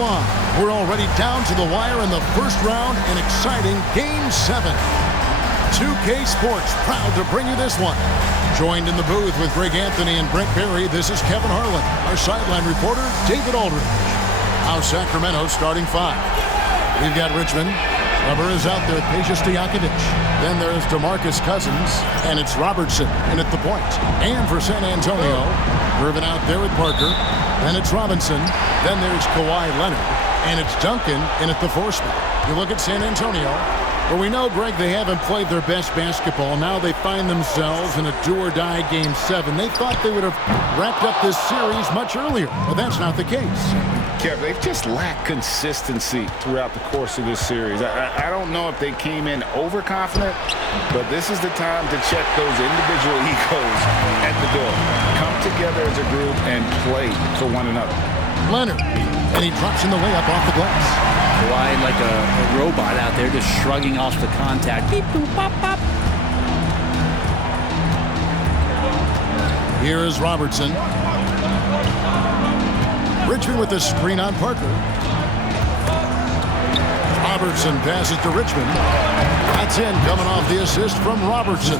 line. We're already down to the wire in the first round, an exciting Game 7. 2K Sports proud to bring you this one. Joined in the booth with Greg Anthony and Brent Berry, this is Kevin Harlan. Our sideline reporter, David Aldridge. Now Sacramento starting 5. We've got Richmond. Weber is out there, Peja Stojakovic. Then there's DeMarcus Cousins, and it's Robertson in at the point. And for San Antonio, Irvin out there with Parker. Then it's Robinson. Then there's Kawhi Leonard. And it's Duncan in at the 4 spot. You look at San Antonio. Well, we know, Greg, they haven't played their best basketball. Now they find themselves in a do-or-die Game 7. They thought they would have wrapped up this series much earlier, but that's not the case. Kev, they've just lacked consistency throughout the course of this series. I don't know if they came in overconfident, but this is the time to check those individual egos at the door. Come together as a group and play for one another. Leonard, and he drops in the layup off the glass. Kawhi like a robot out there just shrugging off the contact. Beep, boop, pop, pop. Here is Robertson. Richmond with the screen on Parker. Robertson passes to Richmond. That's in, coming off the assist from Robertson.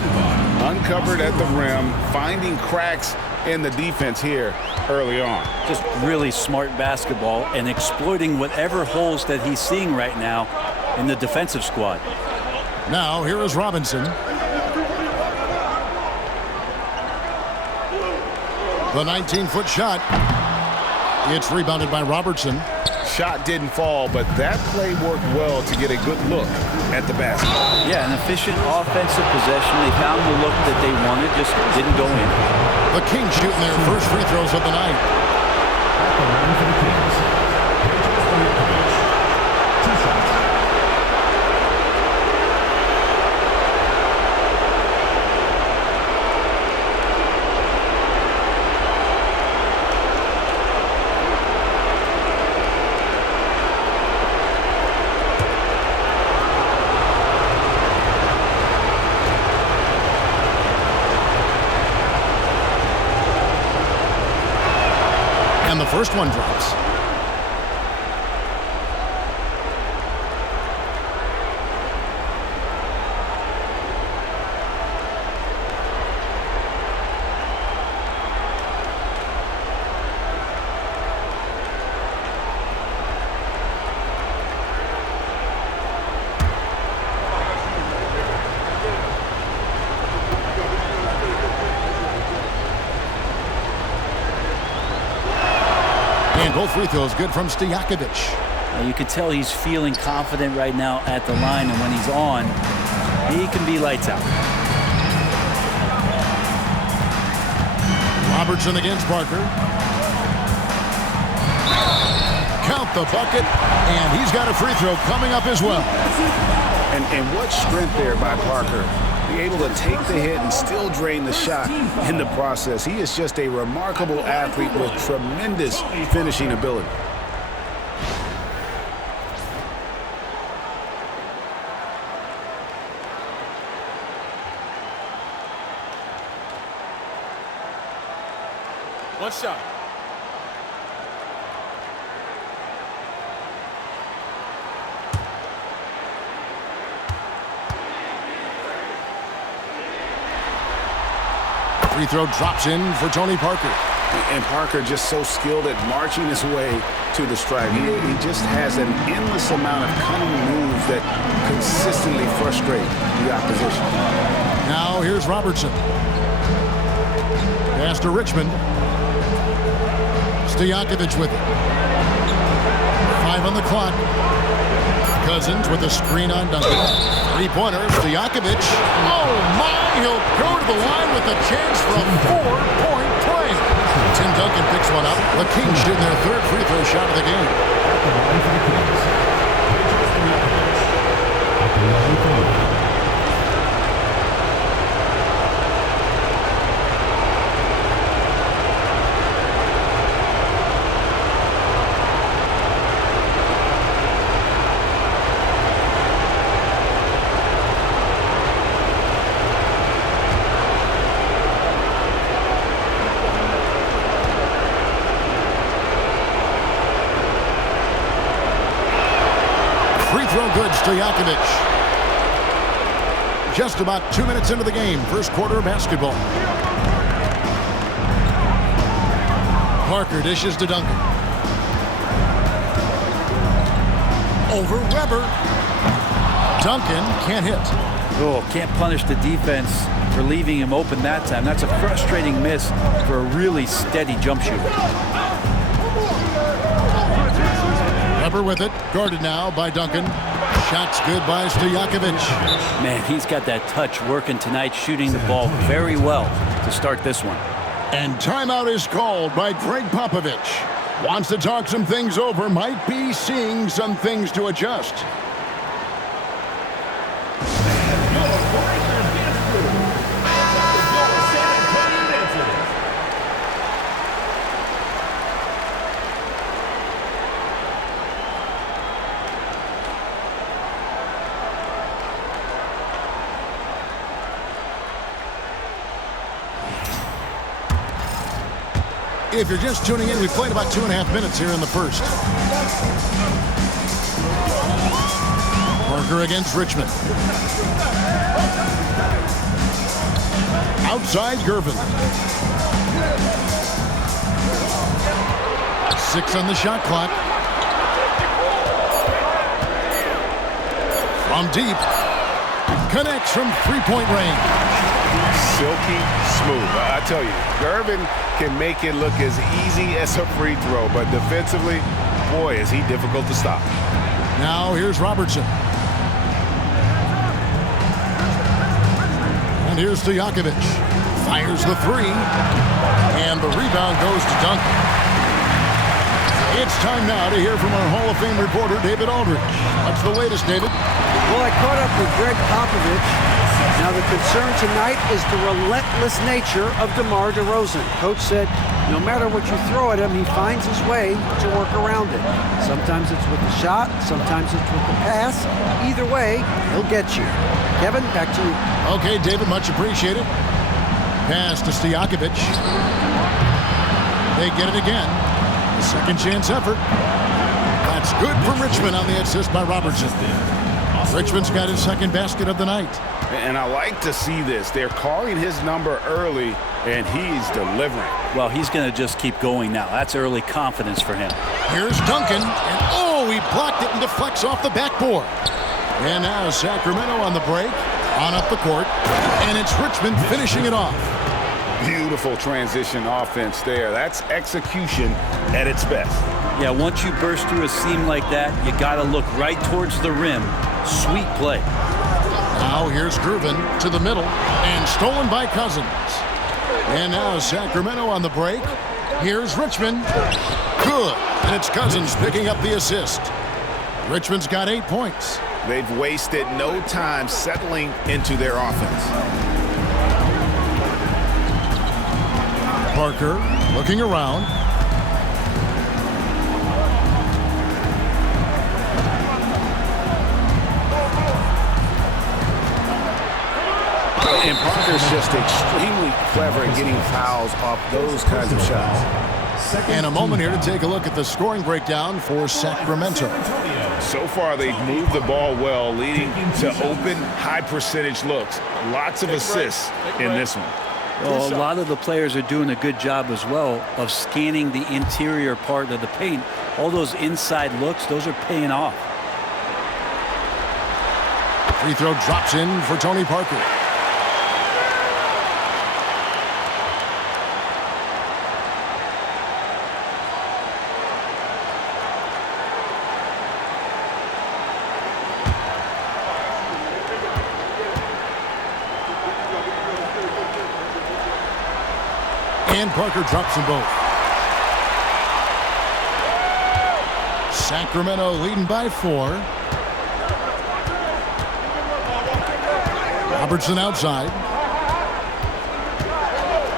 Uncovered at the rim, finding cracks in the defense here early on. Just really smart basketball and exploiting whatever holes that he's seeing right now in the defensive squad. Now here is Robinson. The 19-foot shot. It's rebounded by Robertson. Shot didn't fall, but that play worked well to get a good look at the basket. Yeah, an efficient offensive possession. They found the look that they wanted, just didn't go in. The Kings shooting their first free throws of the night. And the first one drops. And both free throws good from Stojakovic. You can tell he's feeling confident right now at the line, and when he's on, he can be lights out. Robertson against Parker. Count the bucket, and he's got a free throw coming up as well. And what strength there by Parker. Be able to take the hit and still drain the shot in the process. He is just a remarkable athlete with tremendous finishing ability. One shot. Free throw drops in for Tony Parker. And Parker just so skilled at marching his way to the stripe. He just has an endless amount of cunning moves that consistently frustrate the opposition. Now here's Robertson. Pass to Richmond. Stojakovic with it. 5 on the clock. Cousins with a screen on Duncan. Three-pointer, Stojakovic. Oh, my! He'll go to the line with a chance for a 4-point play. Tim Duncan picks one up. The Kings shooting their third free throw shot of the game. Free throw good, Stojakovic. Just about 2 minutes into the game. First quarter of basketball. Parker dishes to Duncan. Over Weber. Duncan can't hit. Oh, can't punish the defense for leaving him open that time. That's a frustrating miss for a really steady jump shooter. Weber with it. Guarded now by Duncan. Shots good by Stojakovic. Man, he's got that touch working tonight, shooting the ball very well to start this one. And timeout is called by Greg Popovich. Wants to talk some things over. Might be seeing some things to adjust. If you're just tuning in, we've played about 2.5 minutes here in the first. Parker against Richmond. Outside Gervin. 6 on the shot clock. From deep. Connects from three-point range. Silky smooth. I tell you, Gervin can make it look as easy as a free throw, but defensively, boy, is he difficult to stop. Now here's Robertson. And here's Stojakovic. Fires the three. And the rebound goes to Duncan. It's time now to hear from our Hall of Fame reporter, David Aldridge. What's the latest, David? Well, I caught up with Greg Popovich. Now, the concern tonight is the relentless nature of DeMar DeRozan. Coach said no matter what you throw at him, he finds his way to work around it. Sometimes it's with the shot, sometimes it's with the pass. Either way, he'll get you. Kevin, back to you. Okay, David, much appreciated. Pass to Stojakovic. They get it again. A second chance effort. That's good for Richmond on the assist by Robertson. Richmond's got his second basket of the night. And I like to see this. They're calling his number early, and he's delivering. Well, he's going to just keep going now. That's early confidence for him. Here's Duncan, and oh, he blocked it and deflects off the backboard. And now Sacramento on the break, on up the court, and it's Richmond finishing it off. Beautiful transition offense there. That's execution at its best. Yeah, once you burst through a seam like that, you got to look right towards the rim. Sweet play. Now here's Gervin to the middle, and stolen by Cousins. And now Sacramento on the break. Here's Richmond. Good. And it's Cousins picking up the assist. Richmond's got 8 points. They've wasted no time settling into their offense. Parker looking around. And Parker's just extremely clever at getting fouls off those kinds of shots. And a moment here to take a look at the scoring breakdown for Sacramento. So far, they've moved the ball well, leading to open, high-percentage looks. Lots of assists in this one. Well, a lot of the players are doing a good job as well of scanning the interior part of the paint. All those inside looks, those are paying off. Free throw drops in for Tony Parker. And Parker drops them both. Sacramento leading by 4. Robertson outside.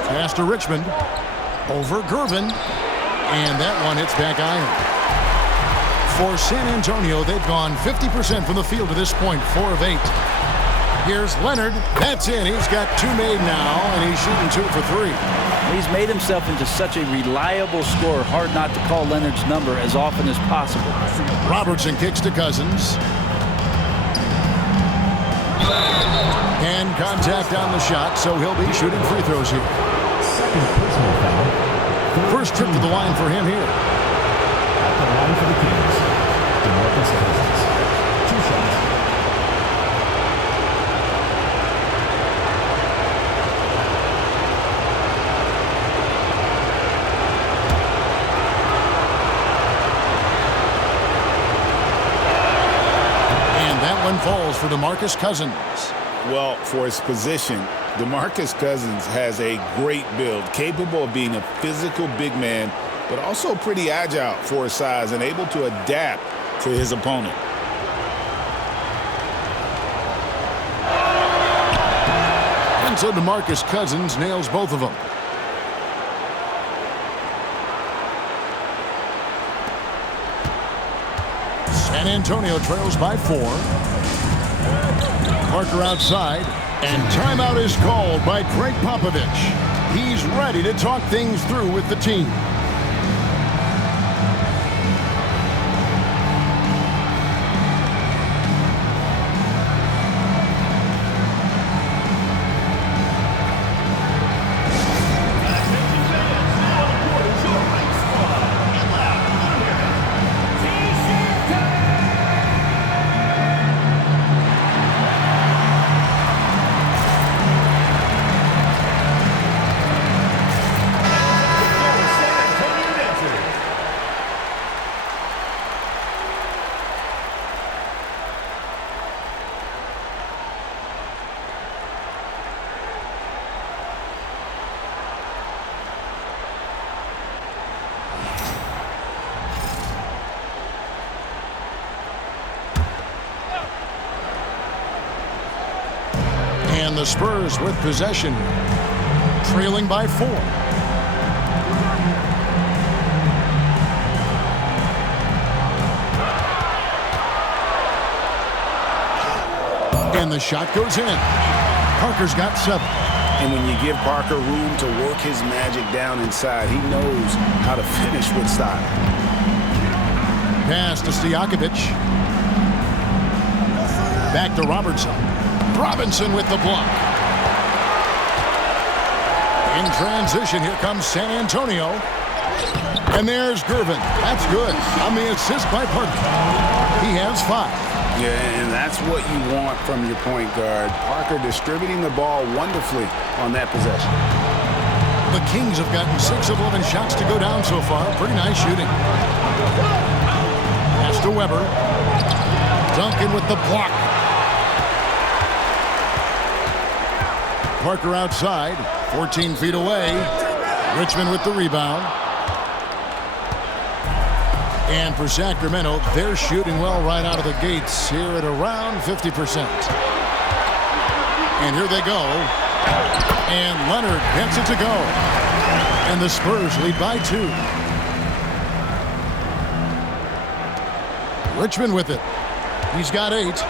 Pass to Richmond. Over Gervin. And that one hits back iron. For San Antonio, they've gone 50% from the field to this point, 4 of 8. Here's Leonard. That's in. He's got 2 made now, and he's shooting 2 for 3. He's made himself into such a reliable scorer. Hard not to call Leonard's number as often as possible. Robertson kicks to Cousins. contact on the shot, so he'll be shooting free throws here. Second personal foul. First trip to the line for him here. At the line for the Kings, DeMarcus Cousins. 2 shots. One falls for DeMarcus Cousins. Well, for his position, DeMarcus Cousins has a great build, capable of being a physical big man, but also pretty agile for his size and able to adapt to his opponent. And so DeMarcus Cousins nails both of them. San Antonio trails by 4. Parker outside, and timeout is called by Greg Popovich. He's ready to talk things through with the team. And the Spurs with possession, trailing by 4. And the shot goes in. Parker's got 7. And when you give Parker room to work his magic down inside, he knows how to finish with style. Pass to Stojakovic. Back to Robertson. Robinson with the block. In transition, here comes San Antonio. And there's Gervin. That's good. On the assist by Parker. He has 5. Yeah, and that's what you want from your point guard. Parker distributing the ball wonderfully on that possession. The Kings have gotten 6 of 11 shots to go down so far. Pretty nice shooting. Pass to Weber. Duncan with the block. Parker outside, 14 feet away. Richmond with the rebound. And for Sacramento, they're shooting well right out of the gates here at around 50%. And here they go. And Leonard gets it to go. And the Spurs lead by 2. Richmond with it. He's got 8.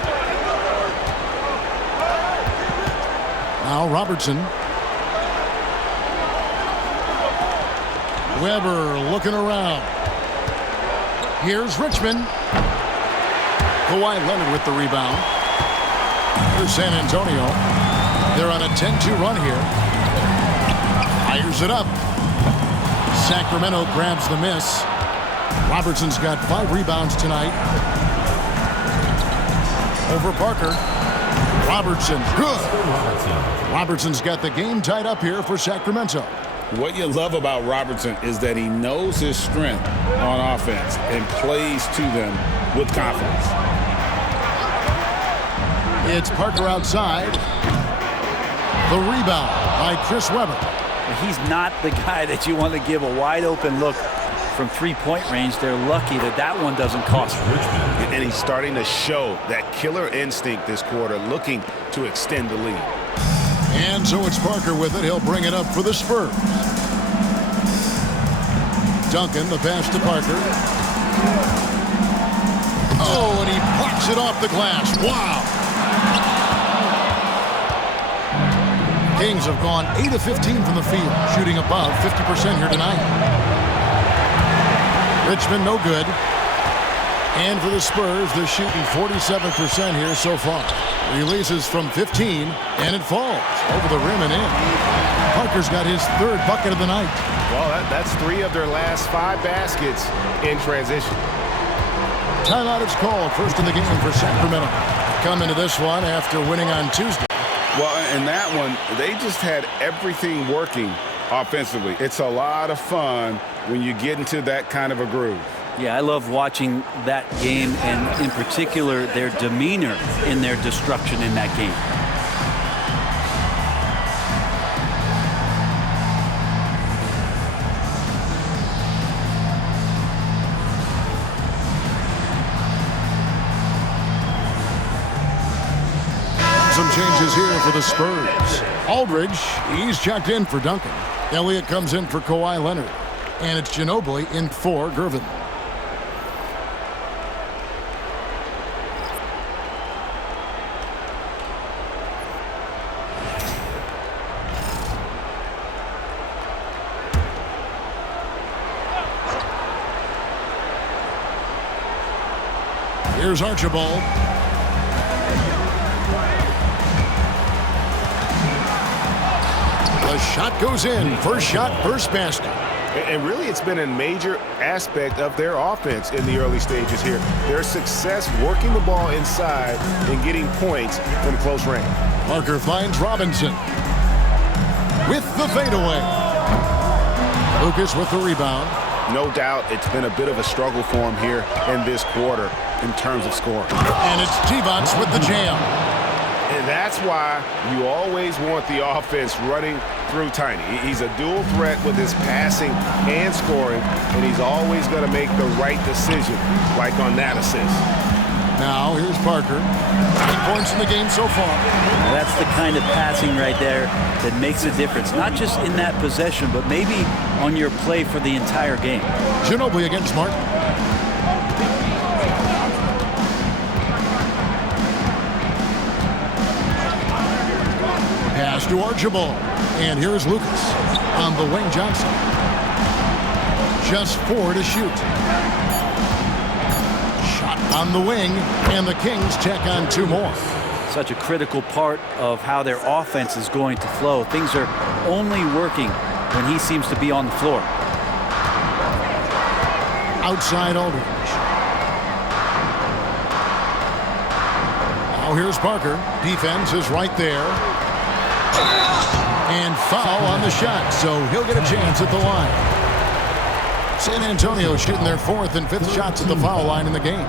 Now Robertson. Weber looking around. Here's Richmond. Kawhi Leonard with the rebound. Here's San Antonio. They're on a 10-2 run here. Fires it up. Sacramento grabs the miss. Robertson's got 5 rebounds tonight. Over Parker. Robertson, good. Robertson's got the game tied up here for Sacramento. What you love about Robertson is that he knows his strength on offense and plays to them with confidence. It's Parker outside. The rebound by Chris Weber. He's not the guy that you want to give a wide open look from 3-point range. They're lucky that that one doesn't cost Richmond. And he's starting to show that killer instinct this quarter, looking to extend the lead. And so it's Parker with it. He'll bring it up for the Spurs. Duncan, the pass to Parker. Oh, and he blocks it off the glass. Wow. Kings have gone 8 of 15 from the field, shooting above 50% here tonight. Richmond no good. And for the Spurs, they're shooting 47% here so far. Releases from 15, and it falls over the rim and in. Parker's got his third bucket of the night. Well, that's 3 of their last 5 baskets in transition. Timeout is called. First in the game for Sacramento. Come into this one after winning on Tuesday. Well, in that one, they just had everything working offensively. It's a lot of fun when you get into that kind of a groove. Yeah, I love watching that game, and in particular, their demeanor in their destruction in that game. Some changes here for the Spurs. Aldridge, he's checked in for Duncan. Elliott comes in for Kawhi Leonard. And it's Ginobili in for Gervin. Here's Archibald. The shot goes in. First shot, first basket. And really, it's been a major aspect of their offense in the early stages here. Their success working the ball inside and getting points from close range. Parker finds Robinson with the fadeaway. Lucas with the rebound. No doubt it's been a bit of a struggle for him here in this quarter in terms of scoring. And it's T-Bots with the jam. And that's why you always want the offense running through Tiny. He's a dual threat with his passing and scoring, and he's always going to make the right decision, like on that assist. Now, here's Parker. 8 points in the game so far. That's the kind of passing right there that makes a difference, not just in that possession, but maybe on your play for the entire game. Ginobili against Martin. Pass to Archibald. And here's Lucas on the wing. Johnson. Just 4 to shoot. Shot on the wing, and the Kings check on 2 more. Such a critical part of how their offense is going to flow. Things are only working when he seems to be on the floor. Outside Aldridge. Now here's Parker. Defense is right there. And foul on the shot, so he'll get a chance at the line. San Antonio shooting their 4th and 5th shots at the foul line in the game.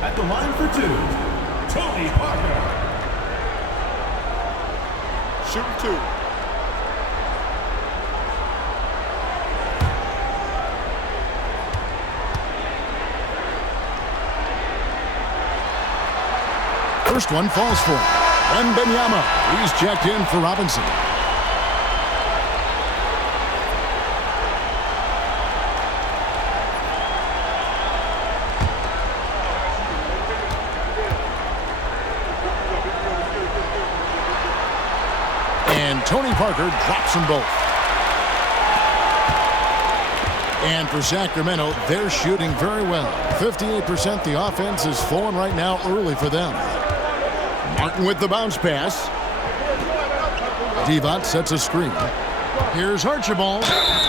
At the line for 2, Tony Parker. Shooting 2. First one falls for him. Wembanyama. He's checked in for Robinson. And Tony Parker drops them both. And for Sacramento, they're shooting very well. 58%. The offense is flowing right now early for them. Martin with the bounce pass. Divac sets a screen. Here's Archibald.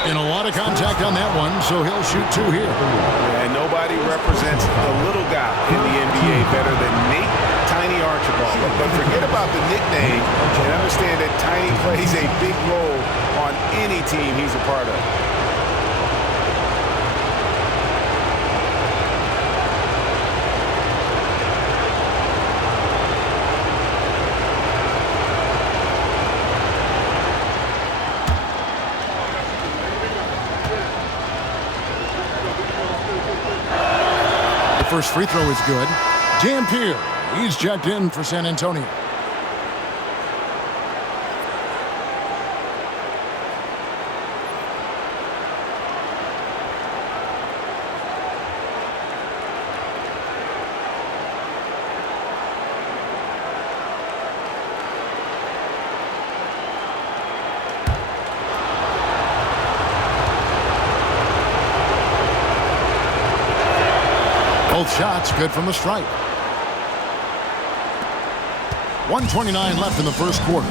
And a lot of contact on that one, so he'll shoot 2 here. And nobody represents the little guy in the NBA better than Nate Tiny Archibald. But forget about the nickname and understand that Tiny plays a big role on any team he's a part of. First free throw is good. Dampier, he's checked in for San Antonio. Both shots good from the stripe. 1:29 left in the first quarter.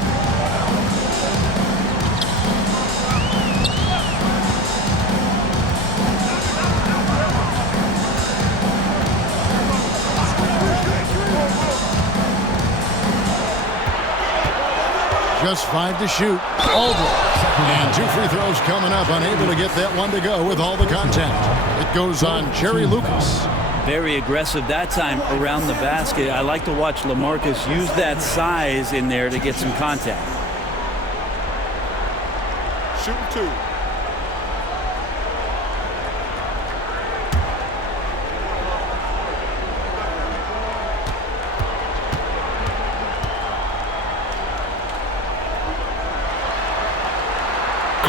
Just 5 to shoot. Aldridge. And 2 free throws coming up. Unable to get that one to go with all the contact. It goes on Jerry Lucas. Very aggressive that time around the basket. I like to watch LaMarcus use that size in there to get some contact. Shooting 2.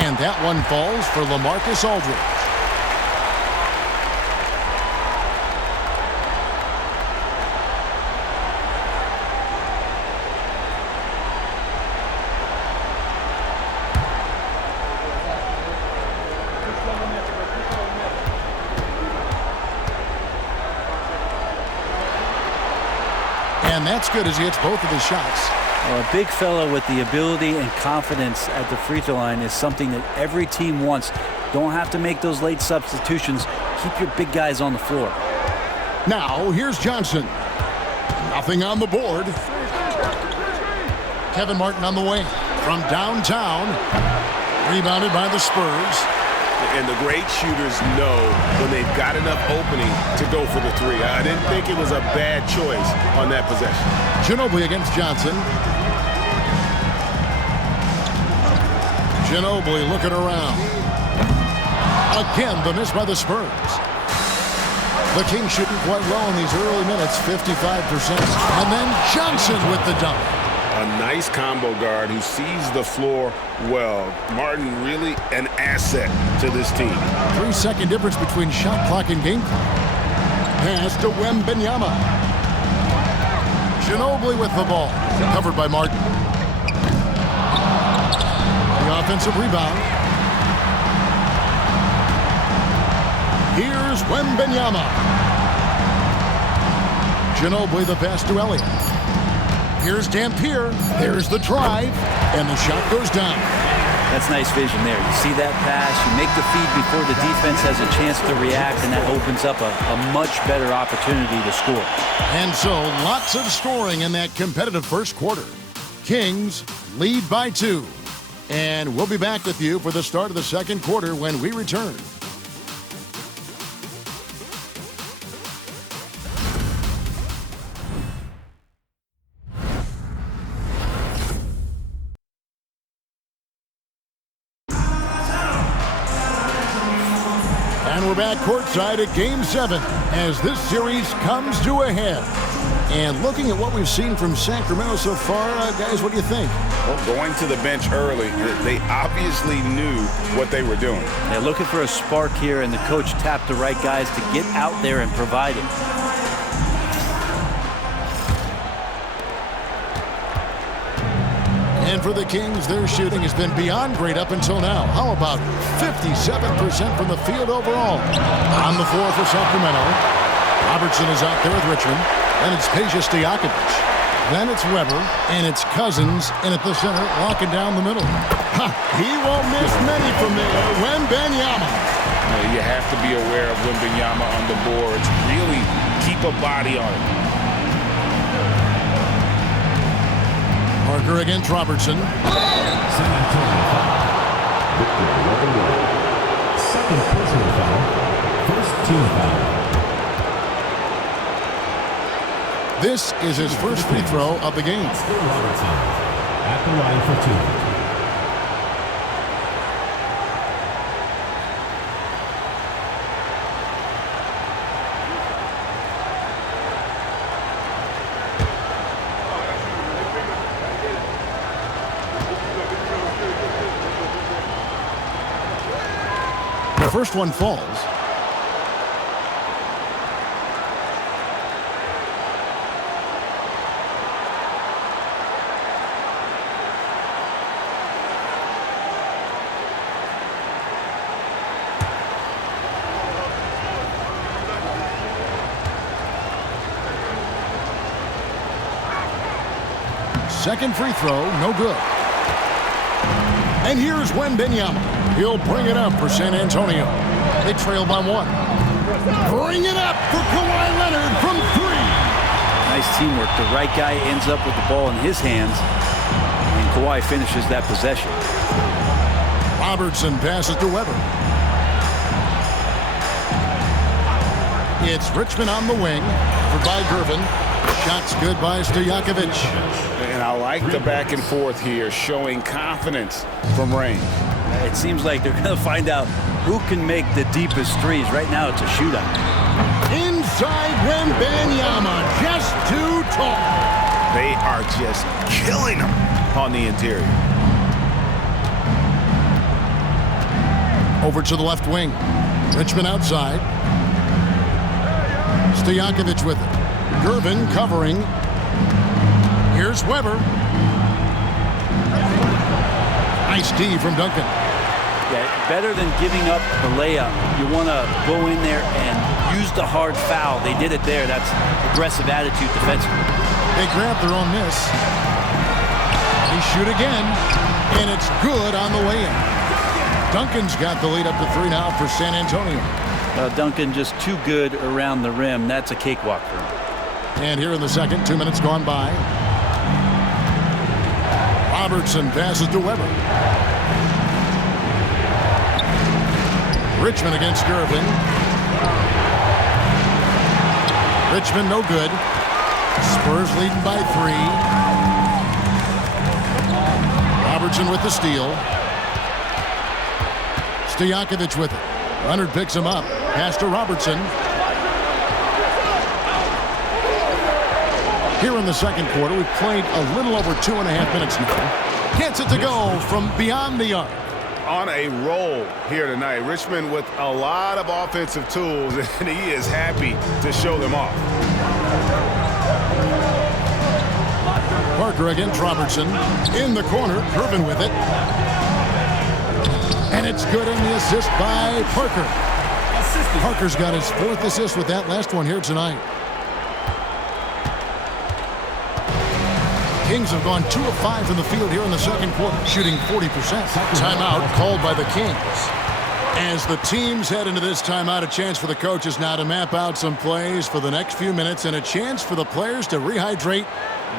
And that one falls for LaMarcus Aldridge. And that's good as he hits both of his shots. Well, a big fella with the ability and confidence at the free throw line is something that every team wants. Don't have to make those late substitutions. Keep your big guys on the floor. Now, here's Johnson. Nothing on the board. Kevin Martin on the wing. From downtown. Rebounded by the Spurs. And the great shooters know when they've got enough opening to go for the 3. I didn't think it was a bad choice on that possession. Ginobili against Johnson. Ginobili looking around. Again, the miss by the Spurs. The Kings shooting quite well in these early minutes, 55%. And then Johnson with the dunk. A nice combo guard who sees the floor well. Martin really an asset to this team. 3-second difference between shot clock and game clock. Pass to Wembanyama. Ginobili with the ball. Covered by Martin. The offensive rebound. Here's Wembanyama. Ginobili the pass to Elliott. Here's Dampier. There's the drive. And the shot goes down. That's nice vision there. You see that pass, you make the feed before the defense has a chance to react, and that opens up a much better opportunity to score. And so, lots of scoring in that competitive first quarter. Kings lead by 2. And we'll be back with you for the start of the second quarter when we return. And we're back courtside at Game 7 as this series comes to a head. And looking at what we've seen from Sacramento so far, guys, what do you think? Well, going to the bench early, they obviously knew what they were doing. They're looking for a spark here, and the coach tapped the right guys to get out there and provide it. And for the Kings, their shooting has been beyond great up until now. How about 57% from the field overall? On the floor for Sacramento. Robertson is out there with Richmond. Then it's Peja-Stojakovic. Then it's Weber. And it's Cousins in at the center, locking down the middle. He won't miss many from there. Wembanyama. You have to be aware of Wembanyama on the boards. Really keep a body on it. Parker against Robertson. San Antonio foul. Victor Wembanyama. Second personal foul. First team foul. This is his first free throw of the game. Robertson at the line for 2. The first one falls. Second free throw, no good. And here's Wembanyama. He'll bring it up for San Antonio. They trail by 1. Bring it up for Kawhi Leonard from 3. Nice teamwork. The right guy ends up with the ball in his hands, and Kawhi finishes that possession. Robertson passes to Weber. It's Richmond on the wing for by Gervin. Shots good by Stojakovic. And I like the back and forth here, showing confidence from range. It seems like they're going to find out who can make the deepest threes. Right now, it's a shootout. Inside Wembanyama, just too tall. They are just killing him on the interior. Over to the left wing. Richmond outside. Stojakovic with it. Gervin covering. Here's Weber. Nice D from Duncan. Yeah, better than giving up the layup. You want to go in there and use the hard foul. They did it there. That's aggressive attitude defensively. They grab their own miss. They shoot again, and it's good on the way in. Duncan's got the lead up to 3 now for San Antonio. Duncan just too good around the rim. That's a cakewalk for him. And here in the second, 2 minutes gone by. Robertson passes to Weber. Richmond against Gervin. Richmond no good. Spurs leading by 3. Robertson with the steal. Stojakovic with it. Leonard picks him up. Pass to Robertson. Here in the second quarter, we've played a little over 2.5 minutes now. Gets it to go from beyond the arc. On a roll here tonight. Richmond with a lot of offensive tools, and he is happy to show them off. Parker against Robertson. In the corner, Gervin with it. And it's good in the assist by Parker. Parker's got his 4th assist with that last one here tonight. Kings have gone 2 of 5 from the field here in the second quarter, shooting 40%. Timeout called by the Kings. As the teams head into this timeout, a chance for the coaches now to map out some plays for the next few minutes and a chance for the players to rehydrate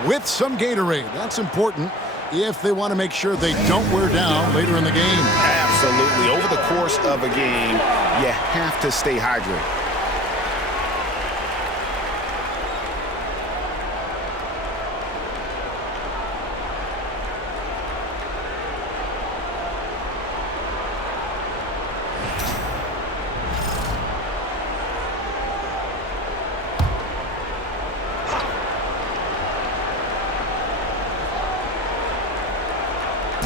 with some Gatorade. That's important if they want to make sure they don't wear down later in the game. Absolutely. Over the course of a game, you have to stay hydrated.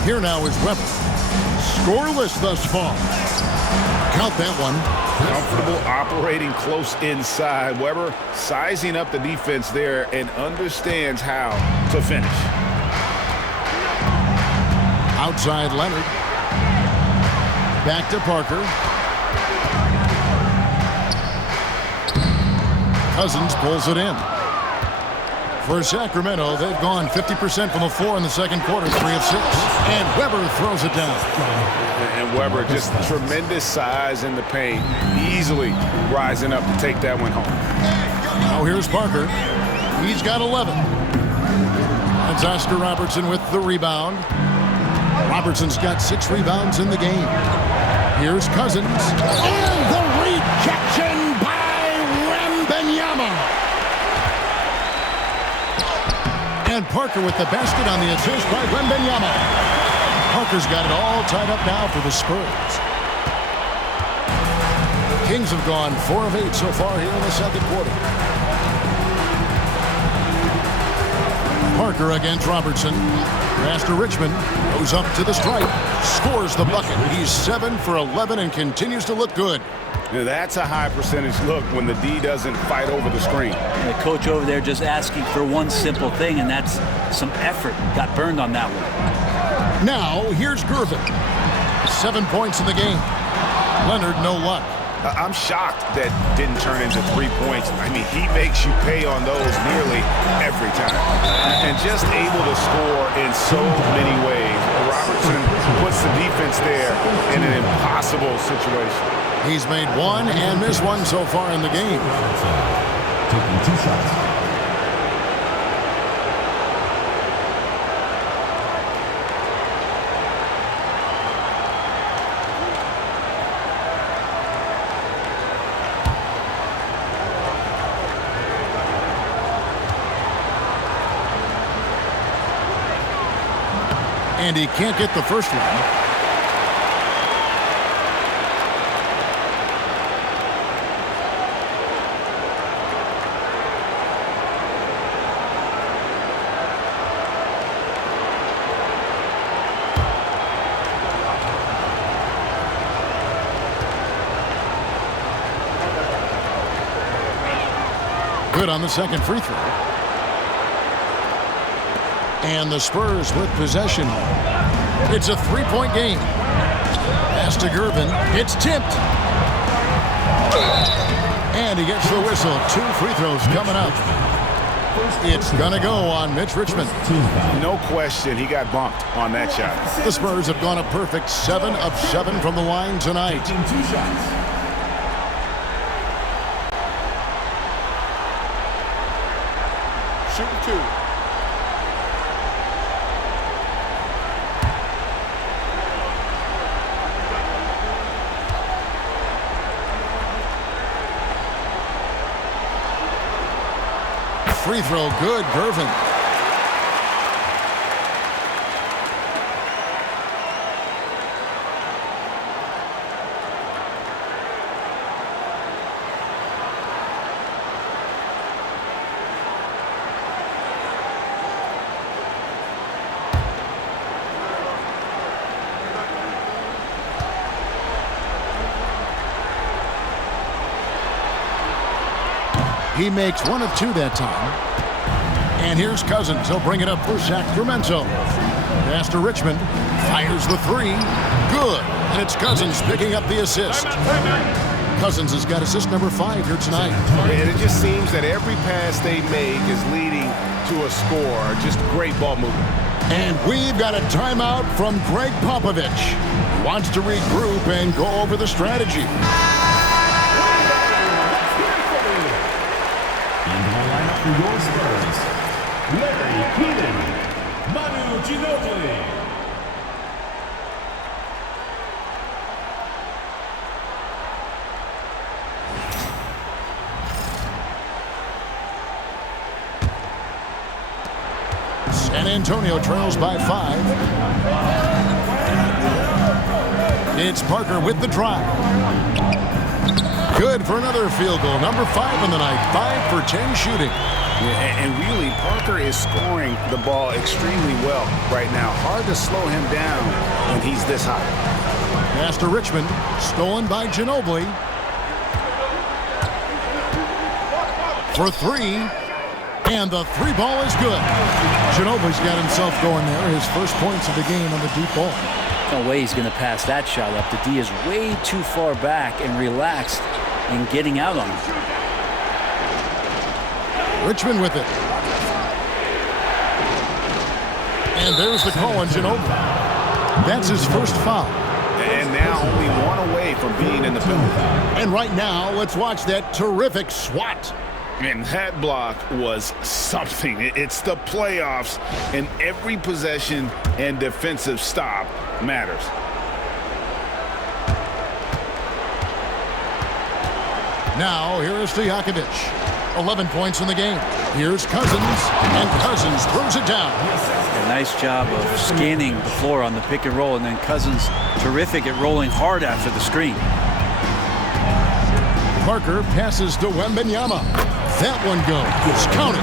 Here now is Weber. Scoreless thus far. Count that one. Comfortable operating close inside. Weber sizing up the defense there and understands how to finish. Outside Leonard. Back to Parker. Cousins pulls it in. For Sacramento, they've gone 50% from the floor in the second quarter, 3 of 6. And Weber throws it down. And Weber, just tremendous size in the paint, easily rising up to take that one home. Now here's Parker. He's got 11. That's Oscar Robertson with the rebound. Robertson's got 6 rebounds in the game. Here's Cousins. And the rejection by Wembanyama. And Parker with the basket on the assist by Wembanyama. Parker's got it all tied up now for the Spurs. Kings have gone 4 of 8 so far here in the second quarter. Parker against Robertson. Pass to Richmond. Goes up to the stripe. Scores the bucket. He's 7 for 11 and continues to look good. Now that's a high percentage look when the D doesn't fight over the screen. And the coach over there just asking for one simple thing, and that's some effort. Got burned on that one. Now, here's Gervin. 7 points in the game. Leonard, no luck. I'm shocked that didn't turn into 3 points. I mean, he makes you pay on those nearly every time. And just able to score in so many ways. Robertson puts the defense there in an impossible situation. He's made one and missed one so far in the game. Taking 2 shots. And he can't get the first one. Good on the second free throw. And the Spurs with possession. It's a 3-point game. Pass to Gervin. It's tipped. And he gets the whistle. 2 free throws coming up. It's going to go on Mitch Richmond. No question, he got bumped on that shot. The Spurs have gone a perfect 7 of 7 from the line tonight. Taking 2 shots. Shooting 2. Free throw good, Gervin. He makes 1 of 2 that time. And here's Cousins. He'll bring it up for Sacramento. Pass to Richmond. Fires the 3. Good. And it's Cousins picking up the assist. Cousins has got assist number 5 here tonight. And it just seems that every pass they make is leading to a score. Just great ball movement. And we've got a timeout from Greg Popovich. He wants to regroup and go over the strategy. For your Spurs, Larry Keenan, Manu Ginobili. San Antonio trails by 5. It's Parker with the drive. Good for another field goal. Number 5 in the night. 5 for 10 shooting. Yeah, and really, Parker is scoring the ball extremely well right now. Hard to slow him down when he's this high. Pass to Richmond. Stolen by Ginobili. For 3. And the 3 ball is good. Ginobili's got himself going there. His first points of the game on the deep ball. No way he's going to pass that shot up. The D is way too far back and relaxed in getting out on him. Richmond with it. And there's the call on Ginobili. That's his first foul. And now only 1 away from being in the penalty. And right now, let's watch that terrific swat. And that block was something. It's the playoffs, and every possession and defensive stop matters. Now, here is Stojakovic. 11 points in the game. Here's Cousins, and Cousins throws it down. A nice job of scanning the floor on the pick and roll, and then Cousins terrific at rolling hard after the screen. Parker passes to Wembanyama. That one goes. Counted.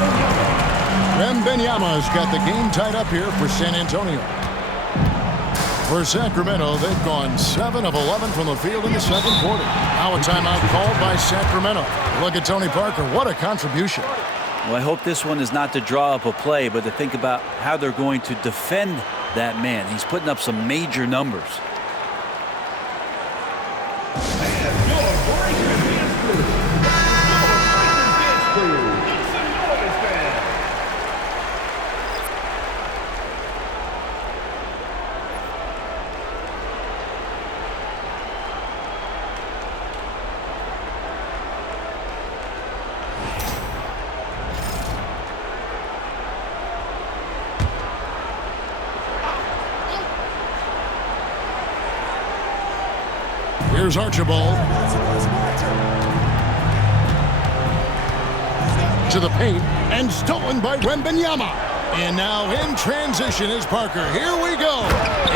Wembanyama's got the game tied up here for San Antonio. For Sacramento, they've gone 7 of 11 from the field in the second quarter. Now a timeout called by Sacramento. Look at Tony Parker. What a contribution. Well, I hope this one is not to draw up a play, but to think about how they're going to defend that man. He's putting up some major numbers. Here's Archibald. To the paint, and stolen by Wembanyama. And now in transition is Parker. Here we go.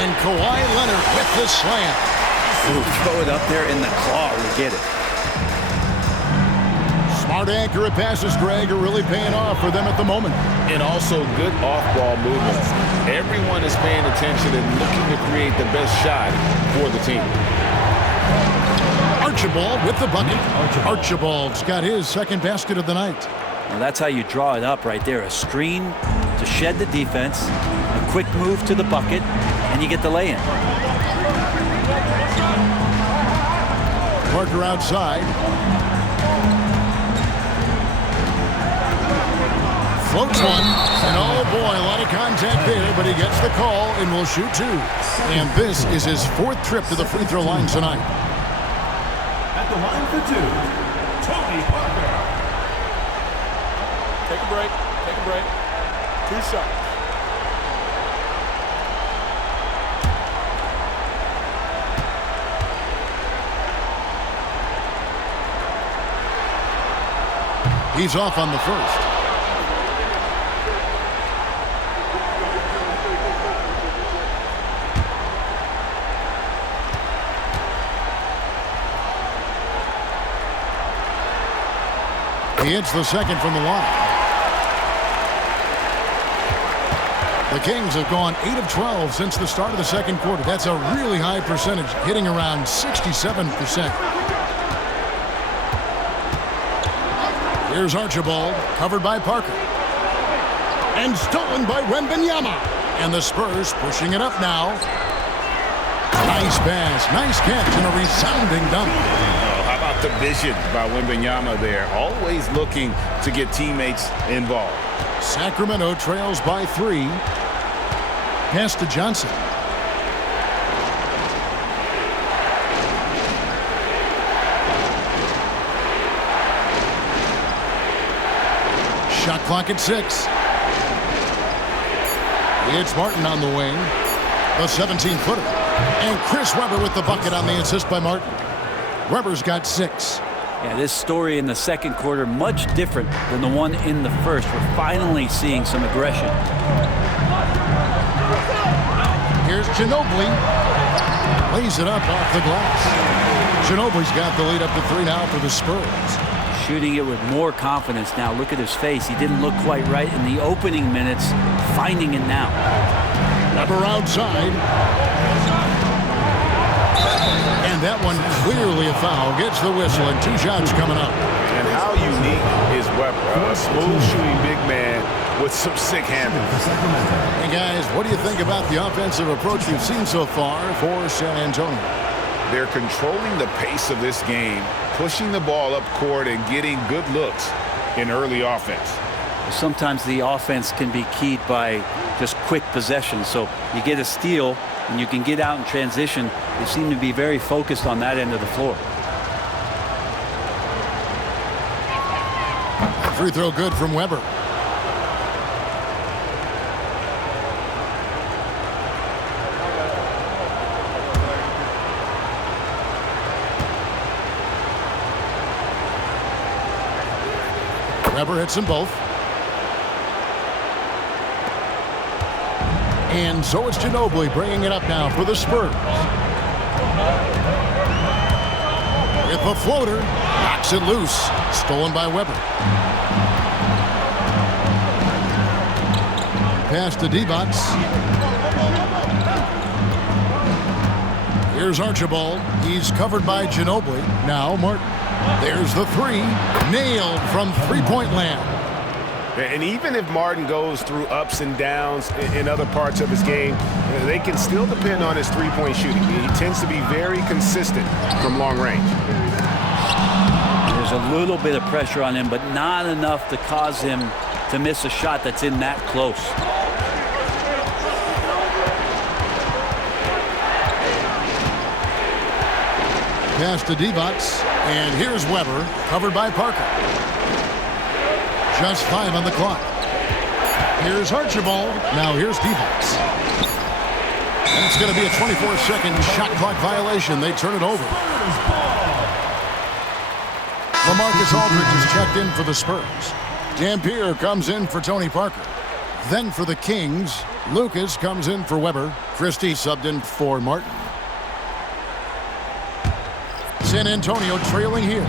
And Kawhi Leonard with the slam. Ooh, throw it up there in the claw. We get it. Smart, accurate passes, Greg, are really paying off for them at the moment. And also good off-ball movements. Everyone is paying attention and looking to create the best shot for the team. Archibald with the bucket. Archibald's got his second basket of the night. Well, that's how you draw it up right there. A screen to shed the defense, a quick move to the bucket, and you get the lay-in. Parker outside. Floats one, and oh boy, a lot of contact there, but he gets the call and will shoot two. And this is his fourth trip to the free throw line tonight. At the line for two, Tony Parker. Take a break. Take a break. 2 shots. He's off on the first. He hits the second from the line. The Kings have gone 8 of 12 since the start of the second quarter. That's a really high percentage, hitting around 67%. Here's Archibald, covered by Parker. And stolen by Wembanyama. And the Spurs pushing it up now. Nice pass, nice catch, and a resounding dunk. How about the vision by Wembanyama there? Always looking to get teammates involved. Sacramento trails by 3. Pass to Johnson. Shot clock at 6. It's Martin on the wing. The 17-footer. And Chris Webber with the bucket on the assist by Martin. Webber's got 6. Yeah, this story in the second quarter much different than the one in the first. We're finally seeing some aggression. Here's Ginobili. Lays it up off the glass. Ginobili's got the lead up to 3 now for the Spurs. Shooting it with more confidence now. Look at his face. He didn't look quite right in the opening minutes. Finding it now. Webber outside. And that one clearly a foul. Gets the whistle, and 2 shots coming up. And how unique is Webber? A smooth shooting big man with some sick handles. Hey guys, what do you think about the offensive approach we've seen so far for San Antonio? They're controlling the pace of this game, pushing the ball up court and getting good looks in early offense. Sometimes the offense can be keyed by just quick possession. So you get a steal and you can get out in transition. They seem to be very focused on that end of the floor. Free throw good from Webber. Webber hits them both. And so it's Ginobili bringing it up now for the Spurs. With a floater, knocks it loose. Stolen by Webber. Pass to Divac. Here's Archibald. He's covered by Ginobili. Now Martin. There's the 3. Nailed from three-point land. And even if Martin goes through ups and downs in other parts of his game, they can still depend on his three-point shooting. He tends to be very consistent from long range. There's a little bit of pressure on him, but not enough to cause him to miss a shot that's in that close. Pass to Divac, and here's Webber, covered by Parker. Just 5 on the clock. Here's Archibald. Now here's Divac. And it's going to be a 24-second shot clock violation. They turn it over. LaMarcus Aldridge is checked in for the Spurs. Dampier comes in for Tony Parker. Then for the Kings, Lucas comes in for Weber. Christie subbed in for Martin. San Antonio trailing here.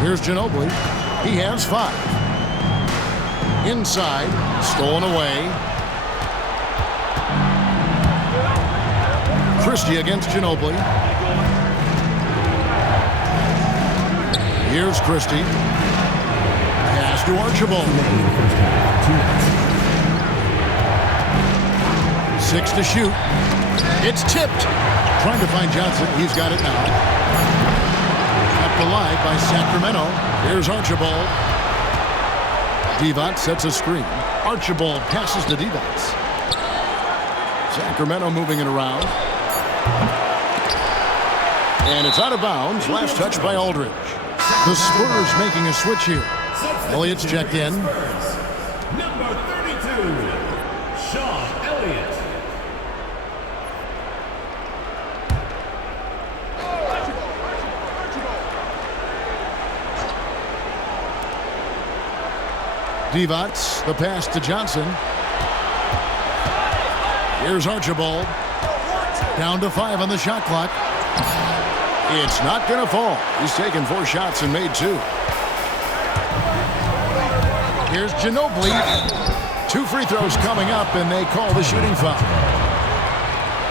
Here's Ginobili. He has 5. Inside, stolen away. Christie against Ginobili. Here's Christie. Pass to Archibald. 6 to shoot. It's tipped. Trying to find Johnson. He's got it now. Kept alive by Sacramento. Here's Archibald. Divac sets a screen. Archibald passes to Divac. Sacramento moving it around. And it's out of bounds. Last touch by Aldridge. The Spurs making a switch here. Elliott's checked in. Number 32, Sean Elliott. Divac, the pass to Johnson. Here's Archibald. Down to 5 on the shot clock. It's not going to fall. He's taken 4 shots and made 2. Here's Ginobili. 2 free throws coming up, and they call the shooting foul.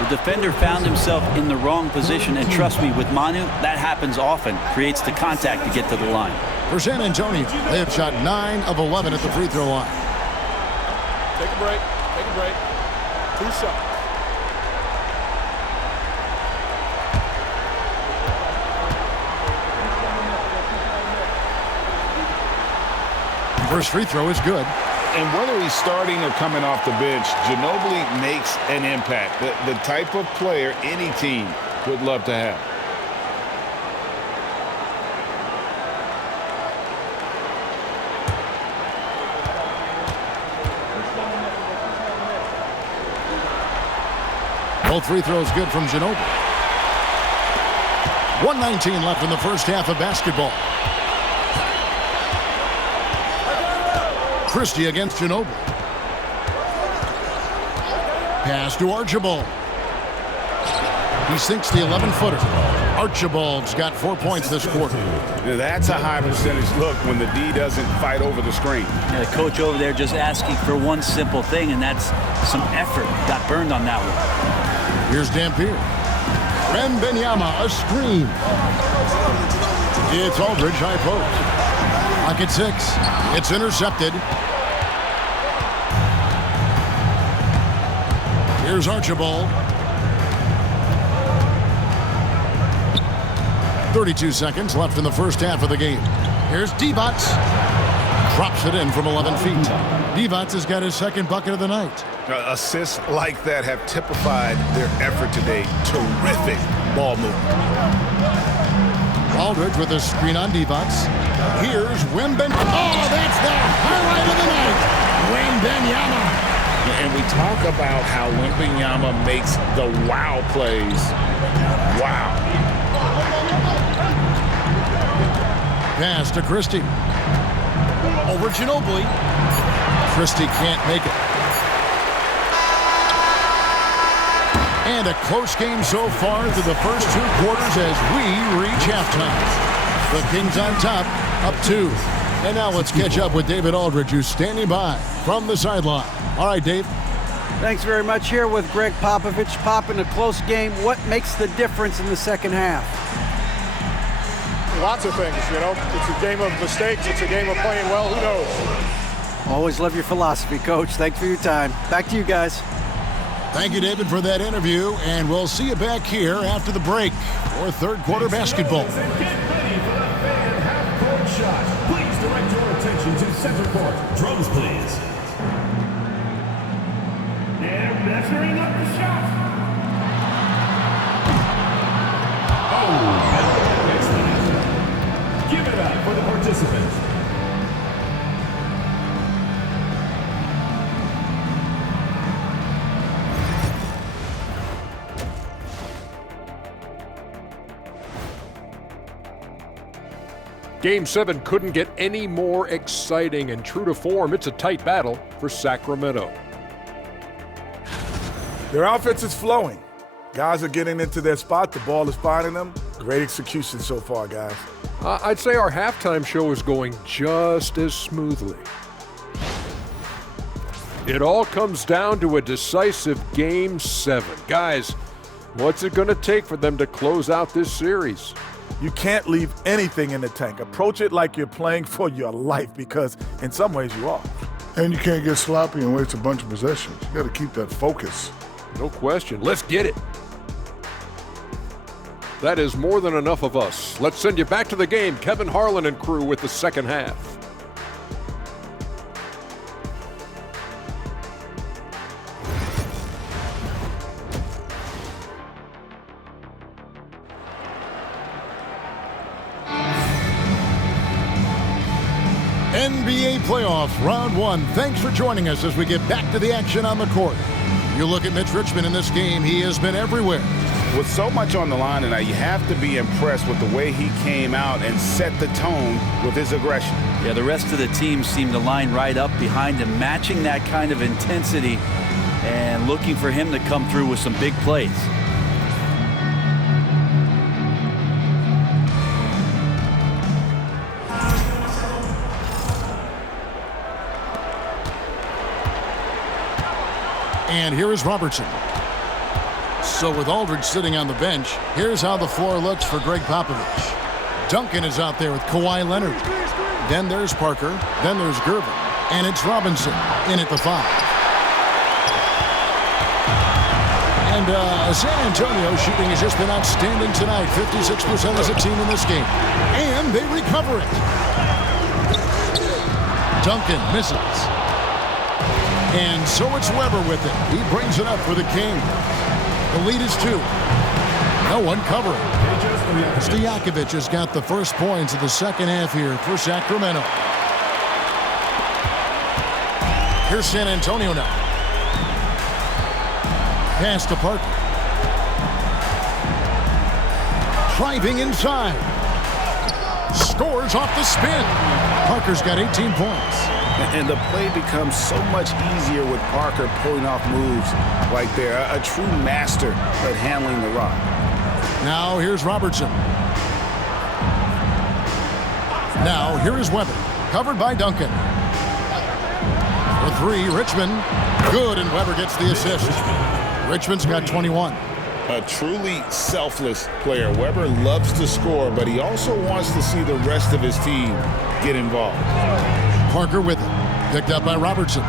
The defender found himself in the wrong position, and trust me, with Manu, that happens often. Creates the contact to get to the line. For San Antonio, they have shot 9 of 11 at the free throw line. Take a break. Take a break. 2 shots. First free throw is good. And whether he's starting or coming off the bench, Ginobili makes an impact. The type of player any team would love to have. Both free throws good from Ginobili. 1:19 left in the first half of basketball. Christie against Ginobili. Pass to Archibald. He sinks the 11-footer. Archibald's got 4 points this quarter. That's a high percentage look when the D doesn't fight over the screen. Yeah, the coach over there just asking for one simple thing, and that's some effort. Got burned on that one. Here's Dampier. Wembanyama, a screen. It's Aldridge, high post. Pocket 6. It's intercepted. Here's Archibald. 32 seconds left in the first half of the game. Here's Divac. Drops it in from 11 feet. Divac has got his second bucket of the night. Assists like that have typified their effort today. Terrific ball movement. Aldridge with a screen on Divac. Here's Wembanyama. Oh, that's the highlight of the night. Wembanyama. And we talk about how Wembanyama makes the wow plays. Wow. Pass to Christie. Over Ginobili. Christie can't make it. And a close game so far through the first 2 quarters as we reach halftime. The Kings on top, up 2. And now let's catch up with David Aldridge, who's standing by from the sideline. All right, Dave. Thanks very much. Here with Greg Popovich. Pop, in a close game, what makes the difference in the second half? Lots of things, you know. It's a game of mistakes. It's a game of playing well. Who knows? Always love your philosophy, Coach. Thanks for your time. Back to you guys. Thank you, David, for that interview, and we'll see you back here after the break for third quarter basketball. Get ready for the fan half-court shot. Please direct your attention to center court. Drums, please. They're measuring up the shot. Oh, excellent. Give it up for the participants. Game 7 couldn't get any more exciting, and true to form, it's a tight battle for Sacramento. Their offense is flowing. Guys are getting into their spot. The ball is finding them. Great execution so far, guys. I'd say our halftime show is going just as smoothly. It all comes down to a decisive Game 7. Guys, what's it going to take for them to close out this series? You can't leave anything in the tank. Approach it like you're playing for your life, because in some ways you are. And you can't get sloppy and waste a bunch of possessions. You got to keep that focus. No question. Let's get it. That is more than enough of us. Let's send you back to the game. Kevin Harlan and crew with the second half. NBA playoffs, round 1. Thanks for joining us as we get back to the action on the court. You look at Mitch Richmond in this game, he has been everywhere. With so much on the line tonight, you have to be impressed with the way he came out and set the tone with his aggression. Yeah, the rest of the team seemed to line right up behind him, matching that kind of intensity and looking for him to come through with some big plays. And here is Robertson. So with Aldridge sitting on the bench, here's how the floor looks for Greg Popovich. Duncan is out there with Kawhi Leonard. Then there's Parker. Then there's Gervin. And it's Robinson in at the 5. And San Antonio shooting has just been outstanding tonight. 56% as a team in this game. And they recover it. Duncan misses. And so it's Weber with it. He brings it up for the King. The lead is 2. No one covering. Stojakovic has got the first points of the second half here for Sacramento. Here's San Antonio now. Pass to Parker. Driving inside. Scores off the spin. Parker's got 18 points. And the play becomes so much easier with Parker pulling off moves like there. A true master at handling the rock. Now here's Robertson. Now here is Weber. Covered by Duncan. For 3, Richmond. Good, and Weber gets the assist. Richmond's got 21. A truly selfless player. Weber loves to score, but he also wants to see the rest of his team get involved. Parker with it. Picked up by Robertson.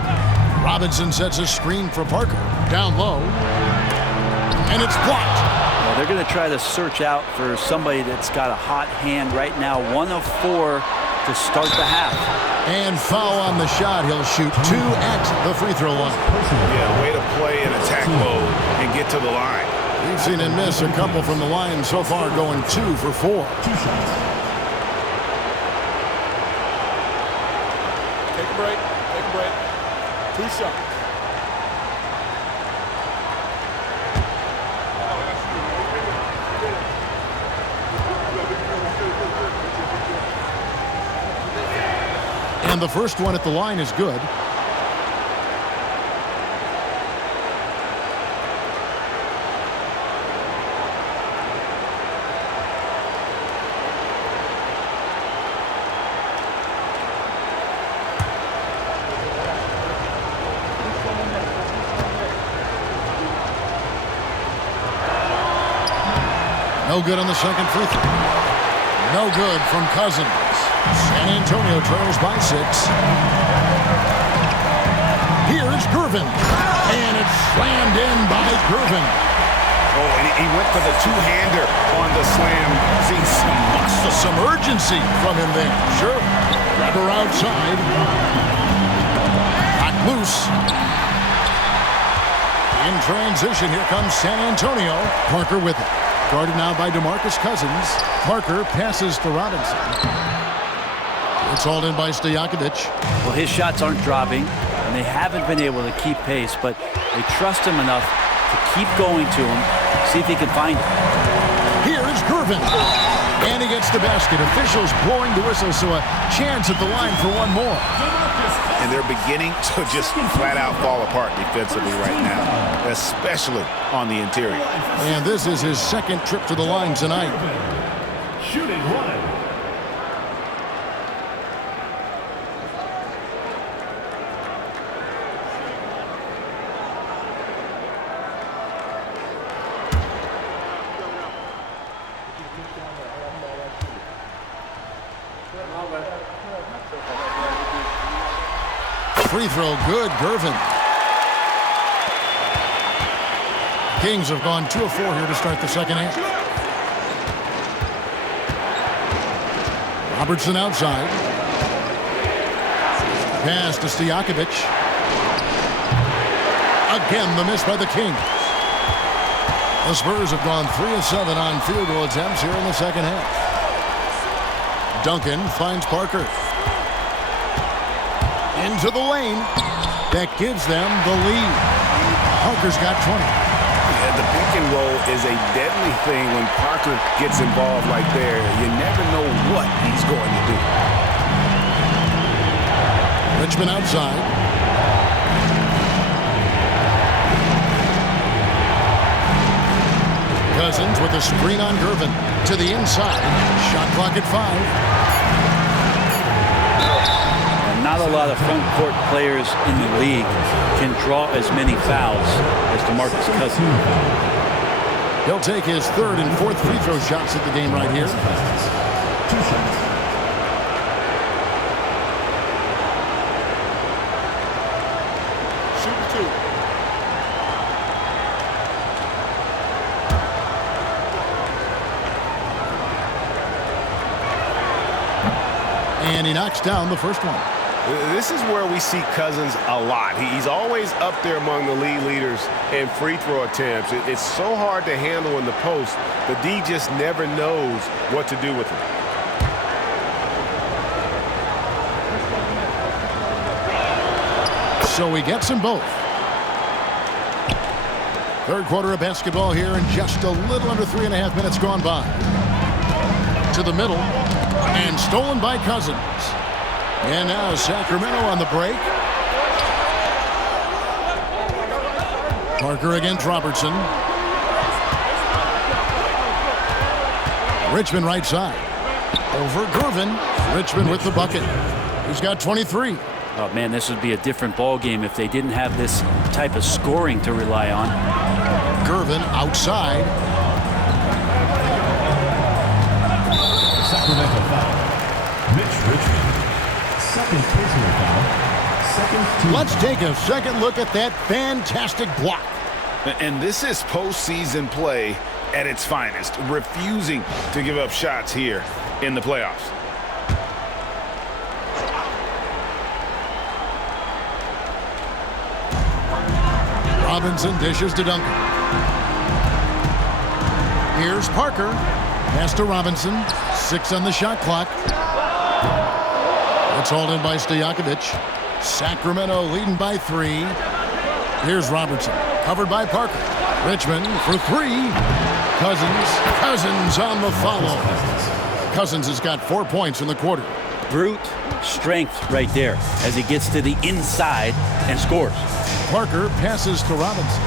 Robinson sets a screen for Parker. Down low. And it's blocked. Well, they're going to try to search out for somebody that's got a hot hand right now. 1 of 4 to start the half. And foul on the shot. He'll shoot 2 at the free throw line. Yeah, way to play in attack mode and get to the line. We've seen him miss a couple from the line so far, going 2 for 4. Take a break. Take a break. 2 shots. And the first one at the line is good. No good on the second free throw. No good from Cousins. San Antonio trails by 6. Here's Gervin. And it's slammed in by Gervin. Oh, and he went for the two-hander on the slam. See some muscle. Some urgency from him there. Sure. Grabber outside. Not loose. In transition, here comes San Antonio. Parker with it. Guarded now by DeMarcus Cousins. Parker passes to Robinson. It's hauled in by Stojakovic. Well, his shots aren't dropping, and they haven't been able to keep pace, but they trust him enough to keep going to him, see if he can find him. Here's Gervin. And he gets the basket. Officials blowing the whistle, so a chance at the line for one more. And they're beginning to just flat-out fall apart defensively right now, especially on the interior. And this is his second trip to the line tonight. Shooting one. Free throw, good, Gervin. Kings have gone 2 of 4 here to start the second half. Robertson outside. Pass to Stojakovic. Again, the miss by the Kings. The Spurs have gone 3 of 7 on field goal attempts here in the second half. Duncan finds Parker. Into the lane. That gives them the lead. Parker's got 20. Yeah, the pick and roll is a deadly thing when Parker gets involved like there. You never know what he's going to do. Richmond outside. Cousins with a screen on Gervin. To the inside. Shot clock at 5. Not a lot of front court players in the league can draw as many fouls as DeMarcus Cousins. He'll take his 3rd and 4th free throw shots at the game right here. 2 shots. Shoot 2. And he knocks down the first one. This is where we see Cousins a lot. He's always up there among the league leaders in free throw attempts. It's so hard to handle in the post. The D just never knows what to do with him. So he gets them both. Third quarter of basketball here, and just a little under 3.5 minutes gone by. To the middle, and stolen by Cousins. And now Sacramento on the break. Parker against Robertson. Richmond right side. Over Gervin. Richmond with the bucket. He's got 23. Oh, man, this would be a different ball game if they didn't have this type of scoring to rely on. Gervin outside. Sacramento foul. Mitch Richmond. Second personal foul. Second team. Let's take a second look at that fantastic block. And this is postseason play at its finest, refusing to give up shots here in the playoffs. Robinson dishes to Duncan. Here's Parker. Pass to Robinson. 6 on the shot clock. It's hauled in by Stojakovic. Sacramento leading by 3. Here's Robertson. Covered by Parker. Richmond for 3. Cousins on the follow. Cousins has got 4 points in the quarter. Brute strength right there as he gets to the inside and scores. Parker passes to Robinson.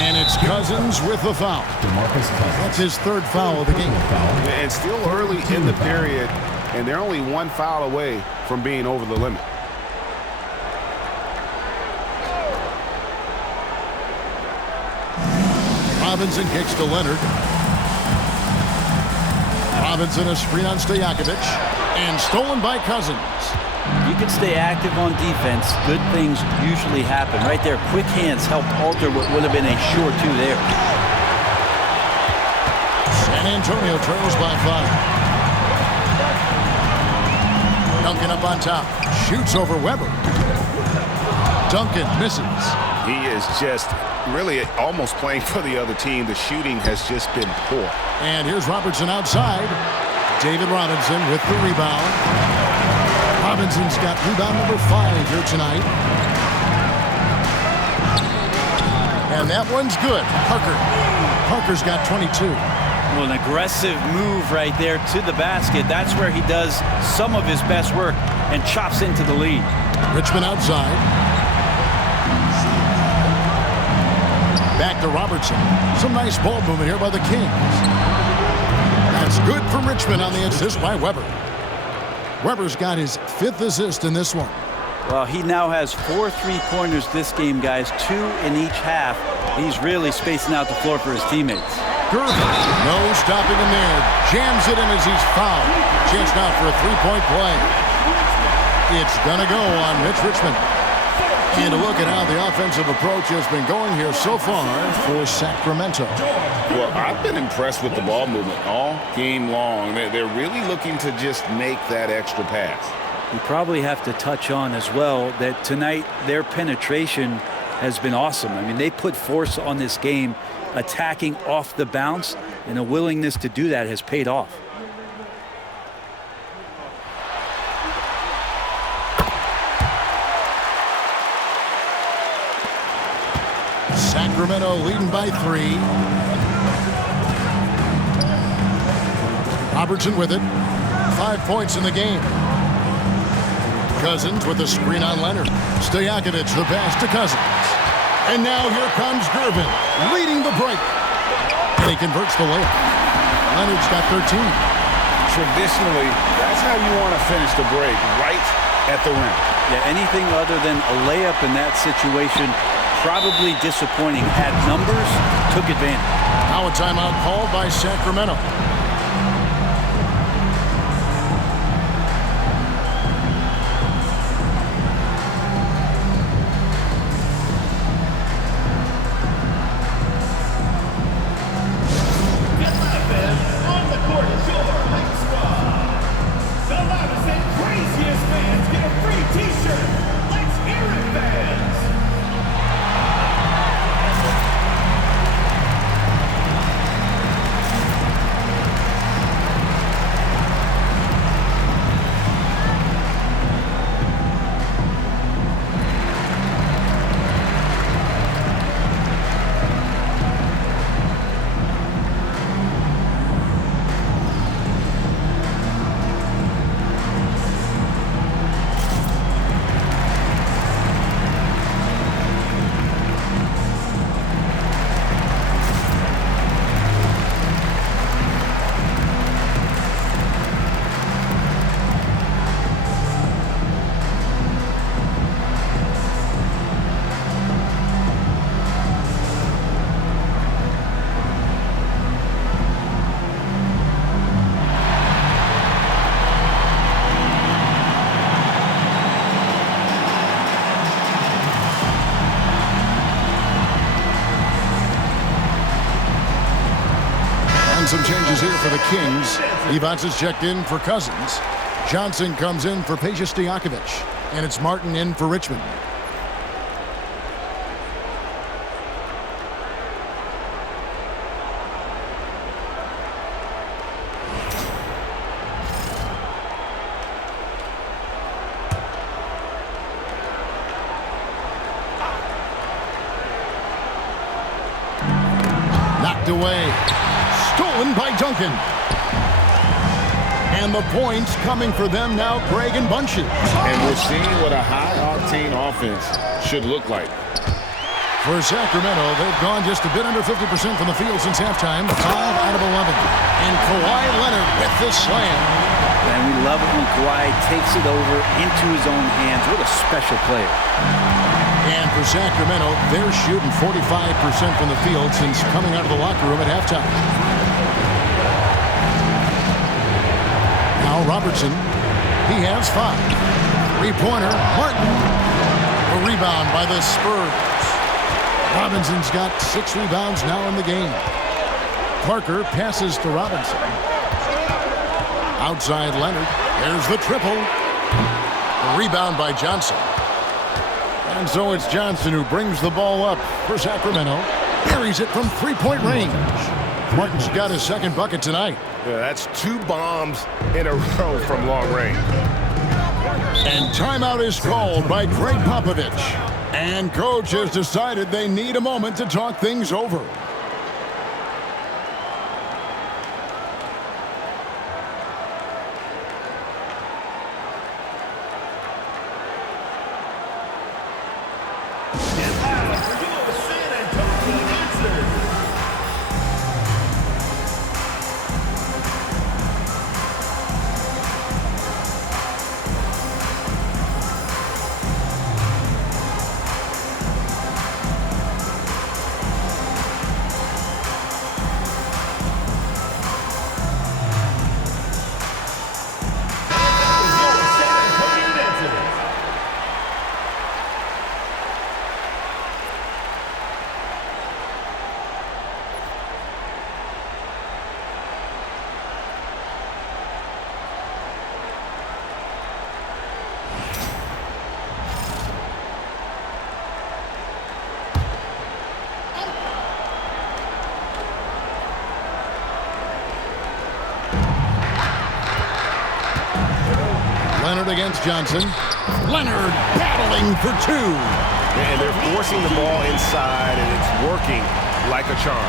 And it's Cousins with the foul. That's his 3rd foul of the game. And still early in the period, and they're only 1 foul away from being over the limit. Robinson kicks to Leonard. Robinson a screen on Stojakovic. And stolen by Cousins. You can stay active on defense. Good things usually happen. Right there, quick hands helped alter what would have been a sure 2 there. San Antonio trails by 5. Duncan up on top. Shoots over Weber. Duncan misses. He is just really almost playing for the other team. The shooting has just been poor. And here's Robertson outside. David Robinson with the rebound. Robinson's got rebound number 5 here tonight. And that one's good. Parker's got 22. Well, an aggressive move right there to the basket. That's where he does some of his best work and chops into the lead. Richmond outside. Back to Robertson. Some nice ball movement here by the Kings. That's good for Richmond on the assist by Weber. Weber's got his 5th assist in this one. Well, he now has 4 3-pointers this game, guys, 2 in each half. He's really spacing out the floor for his teammates. Gervin, no stopping him there. Jams it in as he's fouled. Chance now for a 3-point play. It's going to go on Mitch Richmond. And a look at how the offensive approach has been going here so far for Sacramento. Well, I've been impressed with the ball movement all game long. They're really looking to just make that extra pass. You probably have to touch on as well that tonight their penetration has been awesome. I mean, they put force on this game, attacking off the bounce, and a willingness to do that has paid off. Sacramento leading by 3. Robertson with it. 5 points in the game. Cousins with a screen on Leonard. Stojakovic the pass to Cousins. And now here comes Gervin leading the break. And he converts the layup. Leonard's got 13. Traditionally, that's how you want to finish the break, right at the rim. Yeah, anything other than a layup in that situation, probably disappointing. Had numbers, took advantage. Now a timeout called by Sacramento. Some changes here for the Kings. Evans is checked in for Cousins. Johnson comes in for Peja Stojakovic. And it's Martin in for Richmond. Knocked away. Stolen by Duncan. And the points coming for them now, Craig and Bunches. And we're seeing what a high-octane offense should look like. For Sacramento, they've gone just a bit under 50% from the field since halftime. 5 out of 11. And Kawhi Leonard with the slam. And we love it when Kawhi takes it over into his own hands. What a special player. And for Sacramento, they're shooting 45% from the field since coming out of the locker room at halftime. Now Robertson, he has 5. 3-pointer, Martin. A rebound by the Spurs. Robinson's got 6 rebounds now in the game. Parker passes to Robinson. Outside Leonard. There's the triple. A rebound by Johnson. And so it's Johnson who brings the ball up for Sacramento. Buries it from 3-point range. Martin's got his 2nd bucket tonight. Yeah, that's 2 bombs in a row from long range. And timeout is called by Greg Popovich. And coach has decided they need a moment to talk things over. Leonard against Johnson. Leonard battling for two. And they're forcing the ball inside, and it's working like a charm.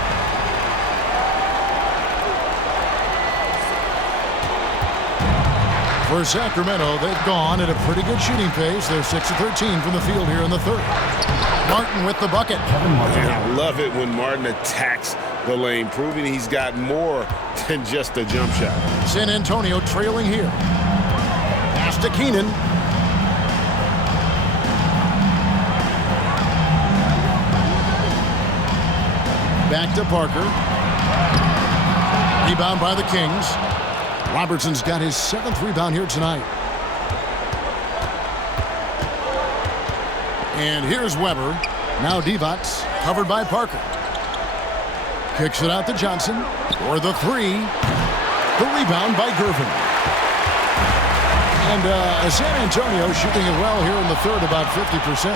For Sacramento, they've gone at a pretty good shooting pace. They're 6 of 13 from the field here in the third. Martin with the bucket. And I love it when Martin attacks the lane, proving he's got more than just a jump shot. San Antonio trailing here. Pass to Keenan. Back to Parker. Rebound by the Kings. Robertson's got his 7th rebound here tonight. And here's Weber. Now Divac, covered by Parker. Kicks it out to Johnson for the three. The rebound by Gervin. And San Antonio shooting it well here in the third, about 50%.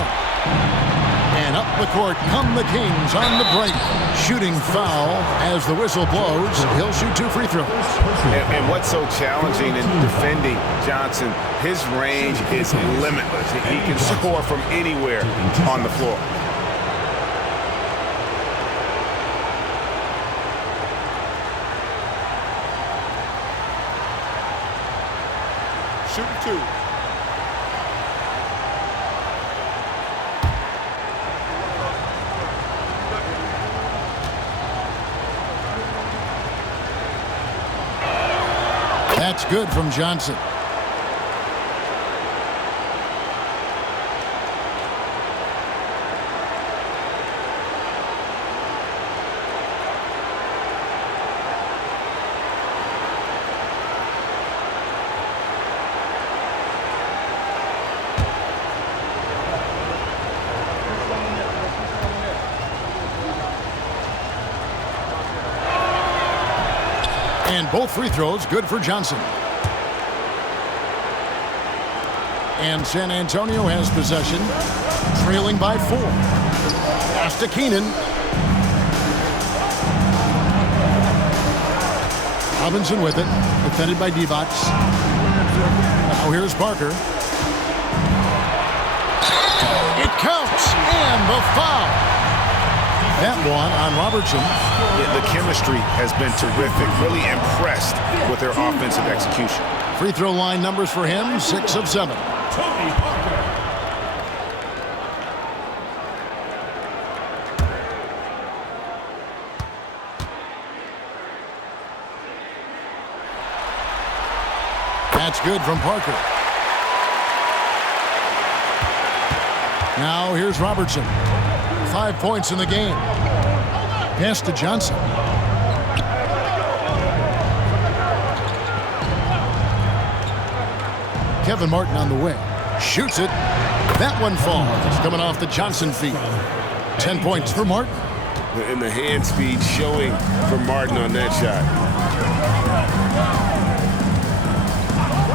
And up the court come the Kings on the break. Shooting foul as the whistle blows. He'll shoot 2 free throws. And what's so challenging in defending Johnson, his range is limitless. He can score from anywhere on the floor. Shooting 2. That's good from Johnson. And both free throws good for Johnson. And San Antonio has possession, trailing by 4. Pass to Keenan. Robinson with it, defended by Divac. Now here's Parker. It counts, and the foul. That one on Robertson. The chemistry has been terrific. Really impressed with their offensive execution. Free throw line numbers for him, 6 of 7. Tony Parker. That's good from Parker. Now here's Robertson. 5 points in the game. Pass to Johnson. Kevin Martin on the way. Shoots it. That one falls. Coming off the Johnson feet. 10 points for Martin. And the hand speed showing for Martin on that shot.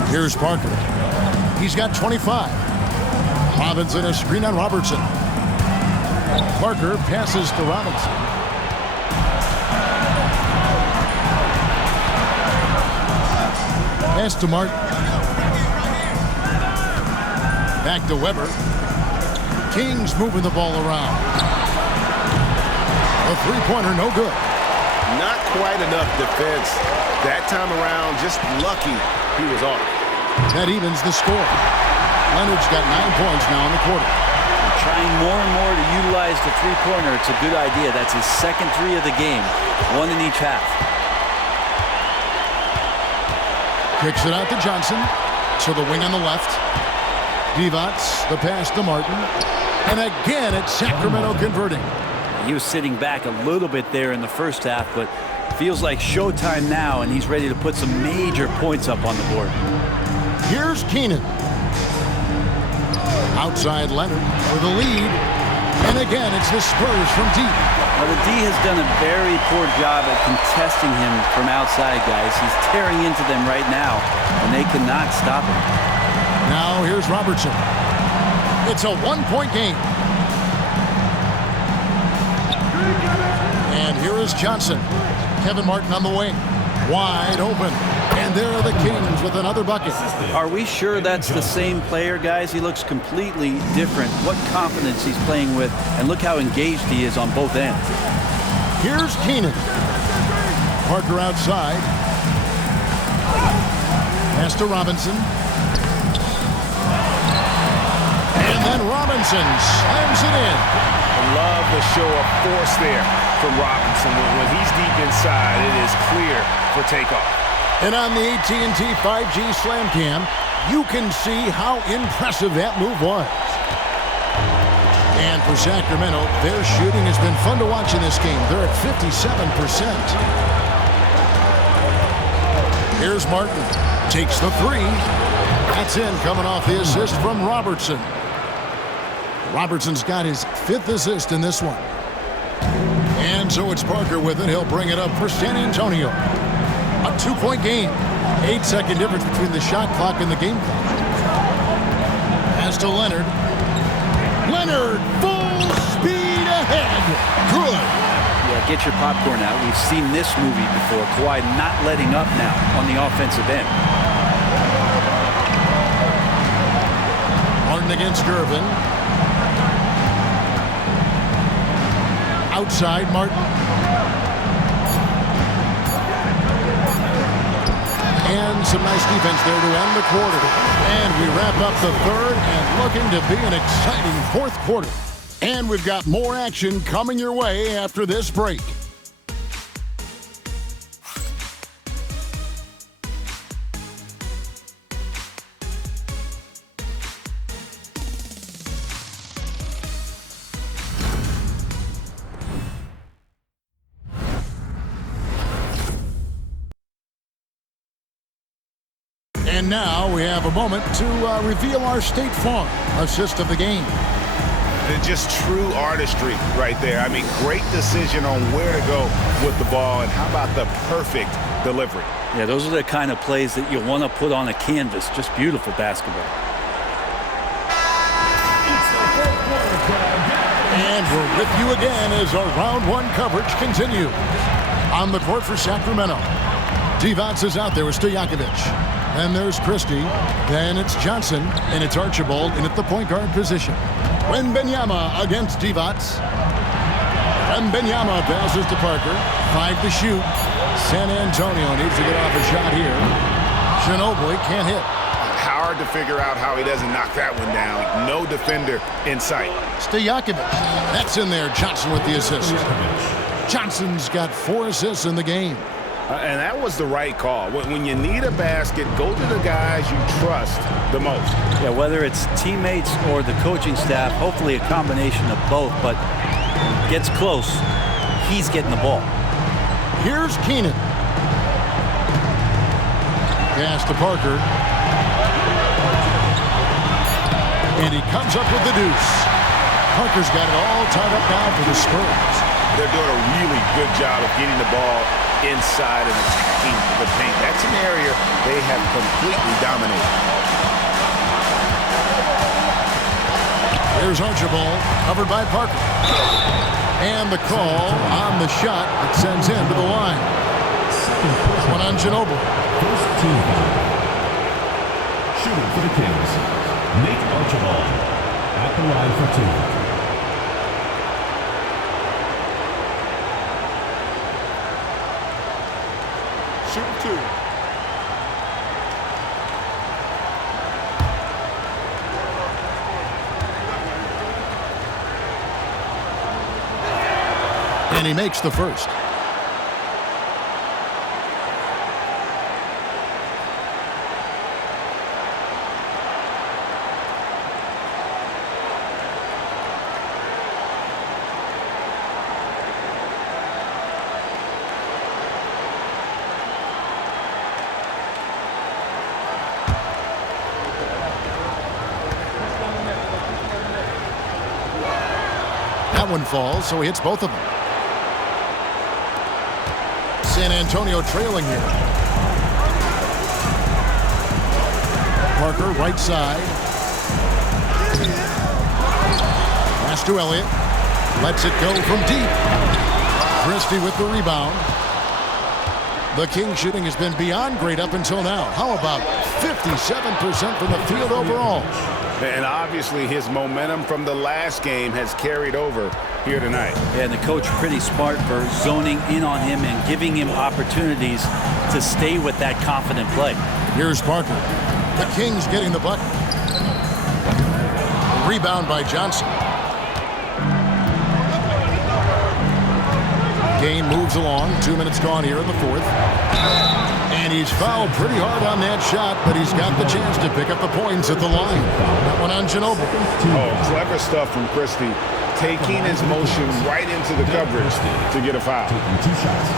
Here's Parker. He's got 25. Robinson a screen on Robertson. Parker passes to Robinson. Pass to Martin. Back to Weber. Kings moving the ball around. A three-pointer, no good. Not quite enough defense that time around. Just lucky he was off. That evens the score. Leonard's got 9 points now in the quarter. Trying more and more to utilize the three-pointer. It's a good idea. That's his second three of the game. One in each half. Kicks it out to Johnson. To the wing on the left. Divac, the pass to Martin. And again, it's Sacramento converting. He was sitting back a little bit there in the first half, but feels like showtime now, and he's ready to put some major points up on the board. Here's Keenan. Outside Leonard for the lead. And again, it's the Spurs from deep. Well, the D has done a very poor job at contesting him from outside, guys. He's tearing into them right now, and they cannot stop him. Now here's Robertson. It's a one-point game. And here is Johnson. Kevin Martin on the wing. Wide open. And there are the Kings with another bucket. Are we sure that's the same player, guys? He looks completely different. What confidence he's playing with, and look how engaged he is on both ends. Here's Keenan. Parker outside. Pass to Robinson. And then Robinson slams it in. I love the show of force there from Robinson. When he's deep inside, it is clear for takeoff. And on the AT&T 5G Slam Cam, you can see how impressive that move was. And for Sacramento, their shooting has been fun to watch in this game. They're at 57%. Here's Martin. Takes the three. That's in, coming off the assist from Robertson. Robertson's got his 5th assist in this one. And so it's Parker with it. He'll bring it up for San Antonio. A 2-point game. 8-second difference between the shot clock and the game clock. Pass to Leonard. Leonard, full speed ahead. Good. Yeah, get your popcorn out. We've seen this movie before. Kawhi not letting up now on the offensive end. Martin against Gervin. Outside, Martin. And some nice defense there to end the quarter. And we wrap up the third and looking to be an exciting fourth quarter. And we've got more action coming your way after this break. And now we have a moment to reveal our State Farm assist of the game. And just true artistry right there. I mean, great decision on where to go with the ball, and how about the perfect delivery? Yeah, those are the kind of plays that you want to put on a canvas. Just beautiful basketball. And we're with you again as our round one coverage continues. On the court for Sacramento. Divac is out there with Stojakovic. Then there's Christie. Then it's Johnson. And it's Archibald in at the point guard position. Wembanyama against Divac. Wembanyama passes to Parker. 5 to shoot. San Antonio needs to get off a shot here. Ginobili can't hit. Hard to figure out how he doesn't knock that one down. No defender in sight. Stojakovic. That's in there. Johnson with the assist. Johnson's got 4 assists in the game. And that was the right call. When you need a basket, go to the guys you trust the most. Yeah, whether it's teammates or the coaching staff, hopefully a combination of both, but gets close, he's getting the ball. Here's Keenan. Pass to Parker. And he comes up with the deuce. Parker's got it all tied up now for the Spurs. They're doing a really good job of getting the ball inside and attacking the paint. That's an area they have completely dominated. There's Archibald, covered by Parker. And the call on the shot that sends him to the line. One on Ginobili. First team. Shooting for the Kings, Nate Archibald. at the line for two. Shooting two. And he makes the first. That one falls, so he hits both of them. San Antonio trailing here. Parker, right side. Pass to Elliott. Lets it go from deep. Christie with the rebound. The Kings shooting has been beyond great up until now. How about 57% from the field overall? And obviously his momentum from the last game has carried over here tonight. Yeah, and the coach pretty smart for zoning in on him and giving him opportunities to stay with that confident play. Here's Parker. The Kings getting the bucket. Rebound by Johnson. Game moves along. 2 minutes gone here in the fourth. And he's fouled pretty hard on that shot, but he's got the chance to pick up the points at the line. That one on Ginobili. Oh, clever stuff from Christie. Taking his motion right into the coverage to get a foul. Taking two shots.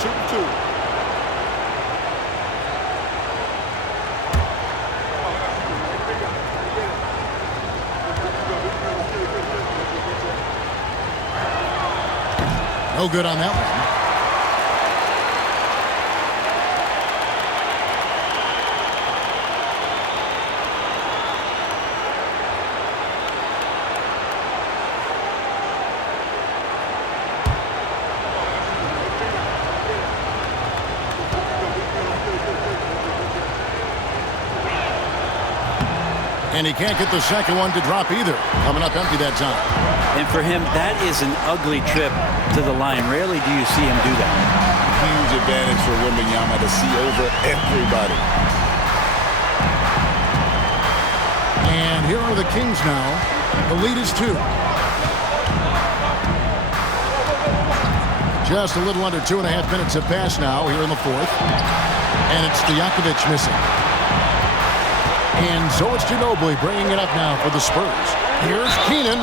Shooting two. No good on that one. And he can't get the second one to drop either. Coming up empty that time. And for him, that is an ugly trip to the line. Rarely do you see him do that. Huge advantage for Wembanyama to see over everybody. And here are the Kings now. The lead is 2. Just a little under 2.5 minutes have passed now here in the fourth. And it's Stojakovic missing. And so it's Ginobili bringing it up now for the Spurs. Here's Keenan,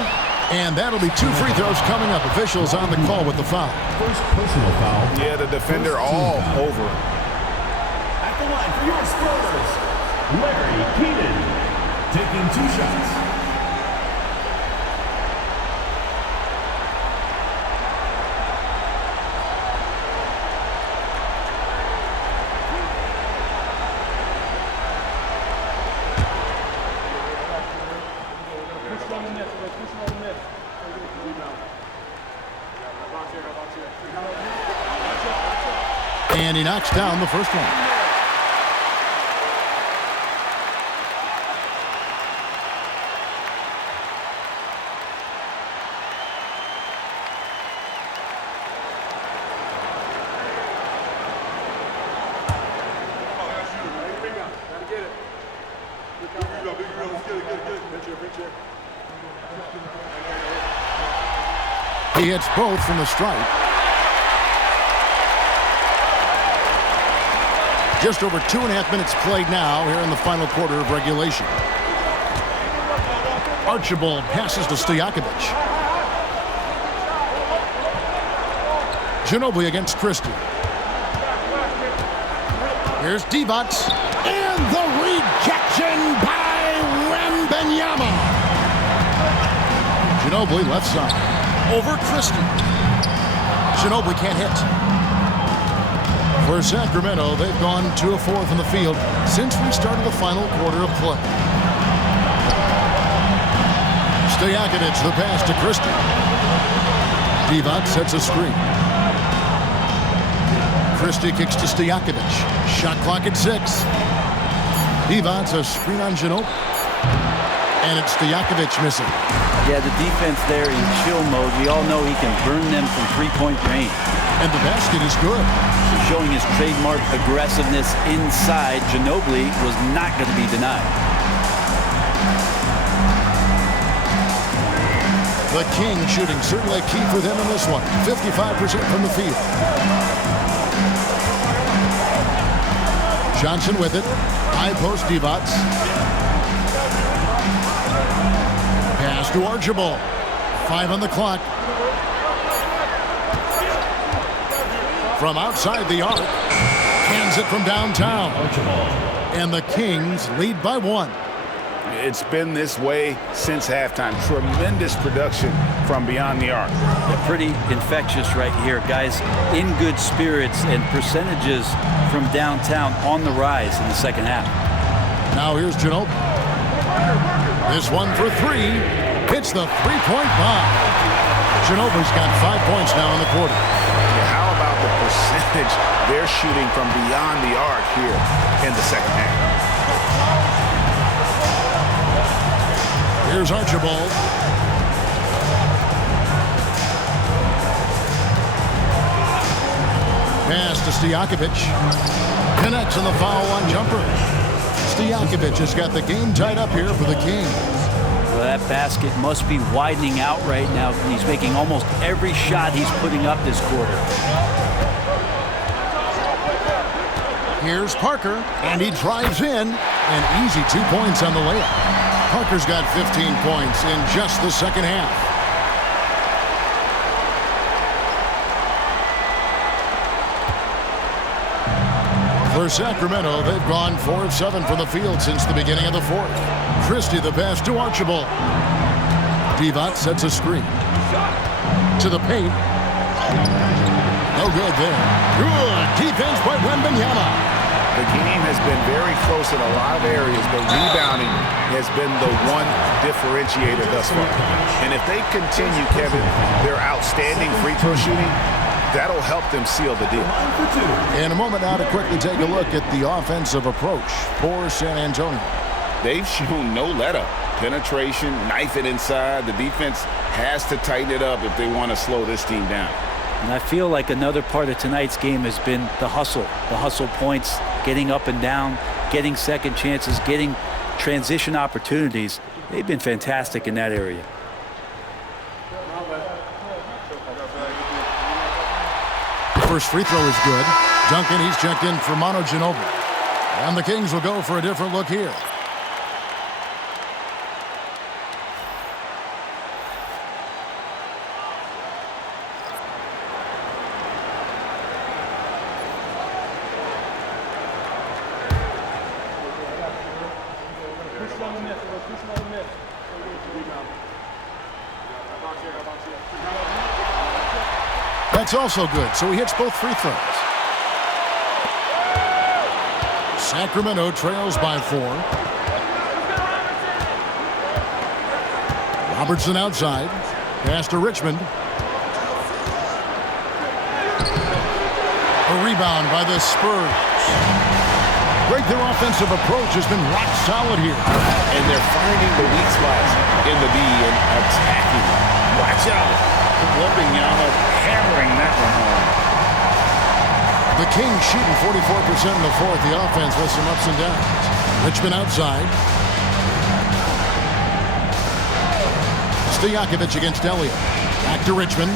and that'll be 2 free throws coming up. Officials on the call with the foul. First personal foul. Yeah, the defender all over. At the line for your Spurs, Larry Keenan, taking 2 shots. And he knocks down the first one. He hits both from the stripe. Just over 2.5 minutes played now here in the final quarter of regulation. Archibald passes to Stojakovic. Ginobili against Christie. Here's Divac. And the rejection by Wembanyama. Ginobili left side. Over Christie. Ginobili can't hit. For Sacramento, they've gone 2 of 4 from the field since we started the final quarter of play. Stojakovic, the pass to Christie. Divac sets a screen. Christie kicks to Stojakovic. Shot clock at 6. Divac a screen on Ginobili. And it's Stojakovic missing. Yeah, the defense there in chill mode. We all know he can burn them from three-point range. And the basket is good. Showing his trademark aggressiveness inside, Ginobili was not going to be denied. The Kings shooting certainly key for them in this one. 55% from the field. Johnson with it. High post Divac. Pass to Archibald. 5 on the clock. From outside the arc. Hands it from downtown. And the Kings lead by 1. It's been this way since halftime. Tremendous production from beyond the arc. They're pretty infectious right here. Guys in good spirits and percentages from downtown on the rise in the second half. Now here's Ginobili. This one for 3. Hits the three-point bomb. Ginobili's got 5 points now in the quarter. How about the percentage they're shooting from beyond the arc here in the second half? Here's Archibald. Pass to Stojakovic. Connects on the foul line jumper. Stojakovic has got the game tied up here for the Kings. Well, that basket must be widening out right now. He's making almost every shot he's putting up this quarter. Here's Parker, and he drives in. An easy 2 points on the layup. Parker's got 15 points in just the second half. For Sacramento, they've gone 4 of 7 from the field since the beginning of the fourth. Christie the pass to Archibald. Divac sets a screen. To the paint. No good there. Good defense by Wembanyama. The game has been very close in a lot of areas, but rebounding has been the one differentiator thus far. And if they continue, Kevin, their outstanding free throw shooting, that'll help them seal the deal. In a moment now to quickly take a look at the offensive approach for San Antonio. They've shown no let-up. Penetration, knife it inside. The defense has to tighten it up if they want to slow this team down. And I feel like another part of tonight's game has been the hustle points, getting up and down, getting second chances, getting transition opportunities. They've been fantastic in that area. First free throw is good. Duncan, he's checked in for Manu Ginobili. And the Kings will go for a different look here. That's also good, so he hits both free throws. Sacramento trails by 4. Robertson outside. Pass to Richmond. A rebound by the Spurs. Great, their offensive approach has been rock solid here. And they're finding the weak spots in the D and attacking. Watch out. Wembanyama hammering that one home. The Kings shooting 44% in the fourth. The offense with some ups and downs. Richmond outside. Stojakovic against Elliott. Back to Richmond.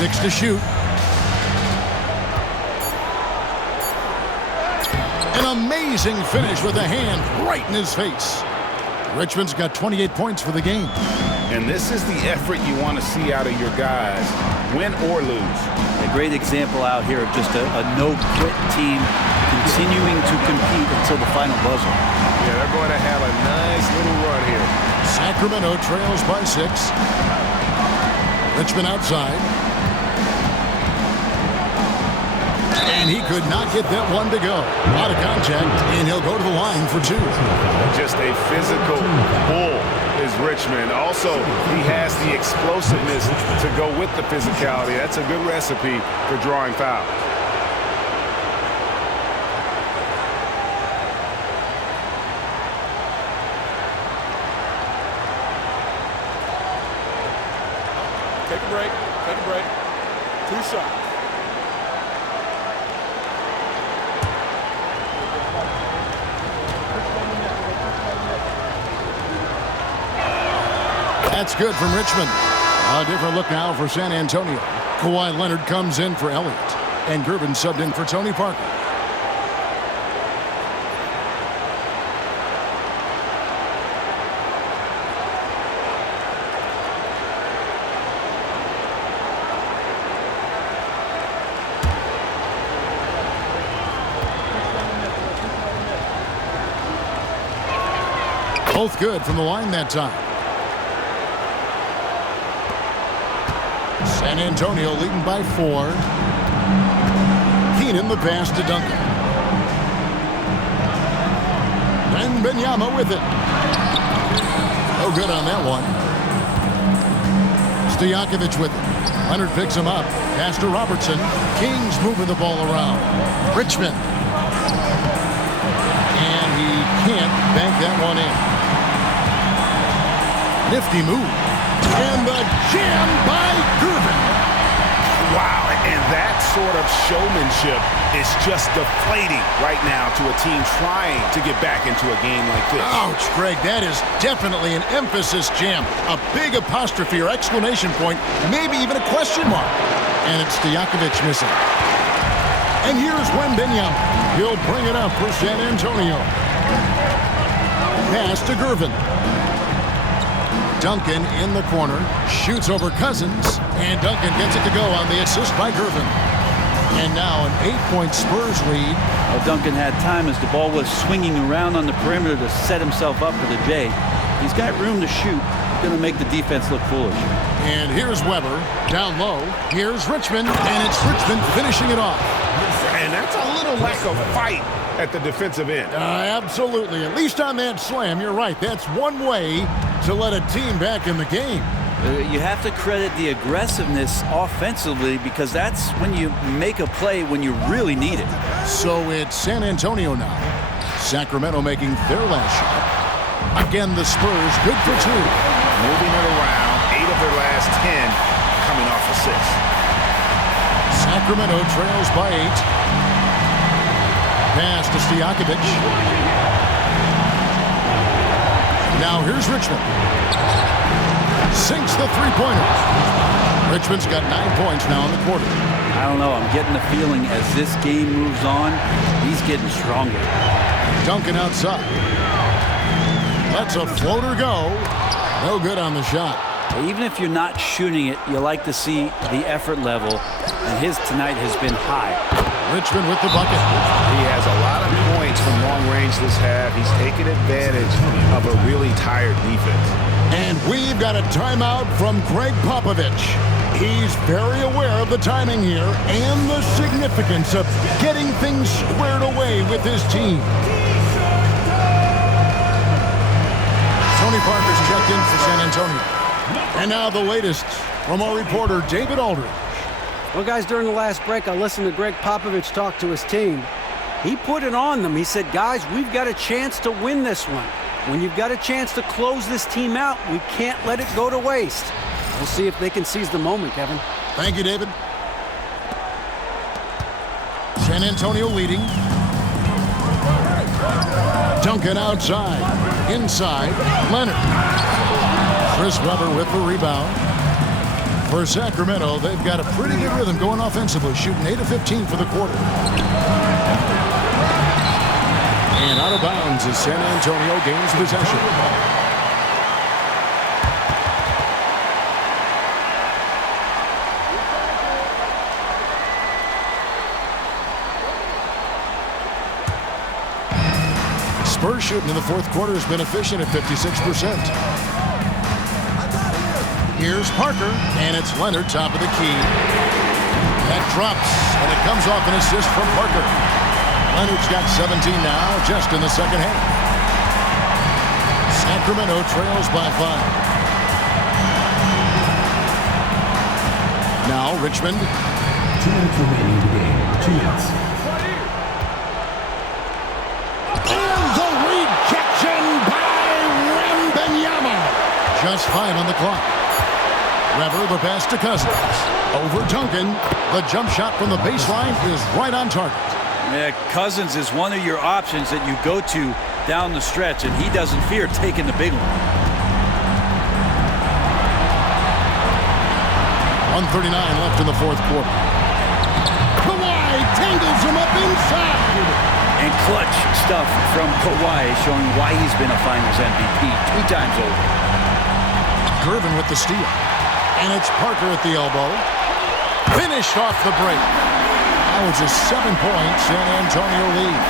6 to shoot. An amazing finish with a hand right in his face. Richmond's got 28 points for the game. And this is the effort you want to see out of your guys, win or lose. A great example out here of just a no-quit team continuing to compete until the final buzzer. Yeah, they're going to have a nice little run here. Sacramento trails by 6. Richmond outside. And he could not get that one to go. Out of contact, and he'll go to the line for 2. Just a physical bull is Richmond. Also, he has the explosiveness to go with the physicality. That's a good recipe for drawing fouls. break. Take a break. 2 shots. That's good from Richmond. A different look now for San Antonio. Kawhi Leonard comes in for Elliott. And Gervin subbed in for Tony Parker. Both good from the line that time. San Antonio leading by 4. Keenan the pass to Duncan. And Benyama with it. No good on that one. Stojakovic with it. Leonard picks him up. Pass to Robertson. Kings moving the ball around. Richmond. And he can't bank that one in. Nifty move. And the jam by Gervin. Wow, and that sort of showmanship is just deflating right now to a team trying to get back into a game like this. Ouch, Greg, that is definitely an emphasis jam. A big apostrophe or exclamation point, maybe even a question mark. And it's Stojakovic missing. And here's Wembanyama. He'll bring it up for San Antonio. Pass to Gervin. Duncan in the corner, shoots over Cousins, and Duncan gets it to go on the assist by Gervin. And now an 8-point Spurs lead. Well, Duncan had time as the ball was swinging around on the perimeter to set himself up for the J. He's got room to shoot. Going to make the defense look foolish. And here's Weber, down low. Here's Richmond, and it's Richmond finishing it off. And that's a little lack of fight at the defensive end. Absolutely. At least on that slam, you're right. That's one way to let a team back in the game. You have to credit the aggressiveness offensively because that's when you make a play when you really need it. So it's San Antonio now. Sacramento making their last shot. Again, the Spurs good for 2. Moving it around, 8 of their last 10 coming off assists. Sacramento trails by 8. Pass to Stojakovic. Now here's Richmond. Sinks the three-pointer. Richmond's got 9 points now in the quarter. I don't know. I'm getting the feeling as this game moves on, he's getting stronger. Duncan outside. Lets a floater go. No good on the shot. Even if you're not shooting it, you like to see the effort level, and his tonight has been high. Richmond with the bucket. He has a lot of points from long range this half. He's taken advantage of a really tired defense. And we've got a timeout from Greg Popovich. He's very aware of the timing here and the significance of getting things squared away with his team. Tony Parker's checked in for San Antonio. And now the latest from our reporter, David Aldridge. Well, guys, during the last break, I listened to Greg Popovich talk to his team. He put it on them. He said, guys, we've got a chance to win this one. When you've got a chance to close this team out, we can't let it go to waste. We'll see if they can seize the moment, Kevin. Thank you, David. San Antonio leading. Duncan outside. Inside. Leonard. Chris Webber with the rebound. For Sacramento, they've got a pretty good rhythm going offensively, shooting 8 of 15 for the quarter. And out of bounds as San Antonio gains possession. Spurs shooting in the fourth quarter has been efficient at 56%. Here's Parker, and it's Leonard, top of the key. That drops, and it comes off an assist from Parker. Leonard's got 17 now, just in the second half. Sacramento trails by 5. Now Richmond. 2 minutes remaining in the game. 2 minutes. And the rejection by Wembanyama. Just 5 on the clock. Weber, the pass to Cousins. Over Duncan. The jump shot from the baseline is right on target. Yeah, Cousins is one of your options that you go to down the stretch, and he doesn't fear taking the big one. 1:39 left in the fourth quarter. Kawhi tangles him up inside. And clutch stuff from Kawhi, showing why he's been a Finals MVP 3 times over. Gervin with the steal. And it's Parker at the elbow. Finished off the break. That was a 7-point San Antonio lead.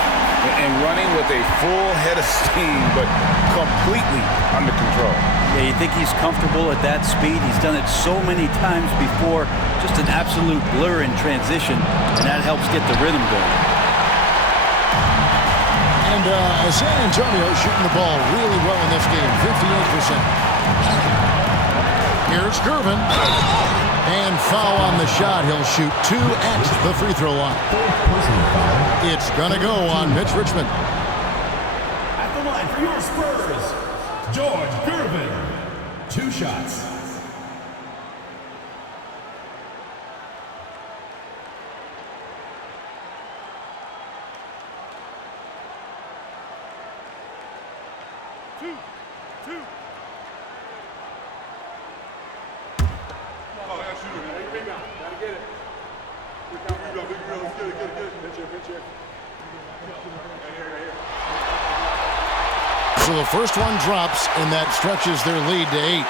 And running with a full head of steam, but completely under control. Yeah, you think he's comfortable at that speed. He's done it so many times before. Just an absolute blur in transition, and that helps get the rhythm going. And San Antonio shooting the ball really well in this game, 58%. Here's Gervin. And foul on the shot. He'll shoot 2 at the free throw line. It's going to go on Mitch Richmond. At the line for your Spurs, George Gervin. 2 shots. So the first one drops, and that stretches their lead to 8.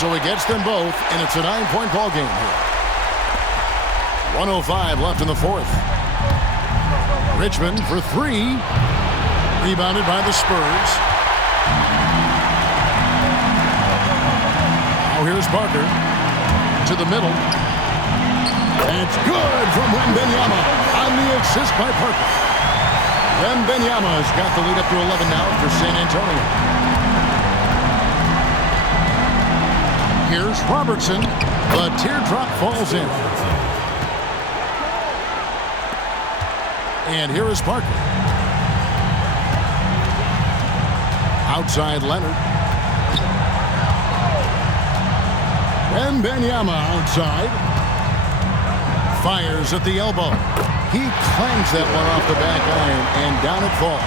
So he gets them both, and it's a 9-point ball game here. 1:05 left in the fourth. Richmond for 3. Rebounded by the Spurs. Now here's Parker. To the middle. And it's good from Wembanyama on the assist by Parker. Wembanyama has got the lead up to 11 now for San Antonio. Here's Robertson. The teardrop falls in. And here is Parker. Outside Leonard. Wembanyama outside. Fires at the elbow. He clangs that one off the back iron, and down it falls.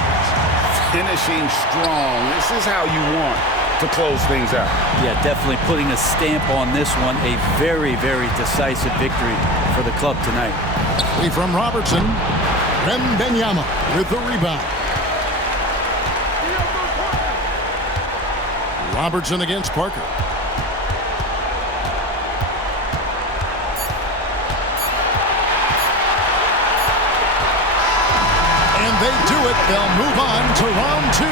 Finishing strong. This is how you want to close things out. Yeah, definitely putting a stamp on this one. A very, very decisive victory for the club tonight. From Robertson. Wembanyama with the rebound. Robertson against Parker. And they do it. They'll move on to round 2.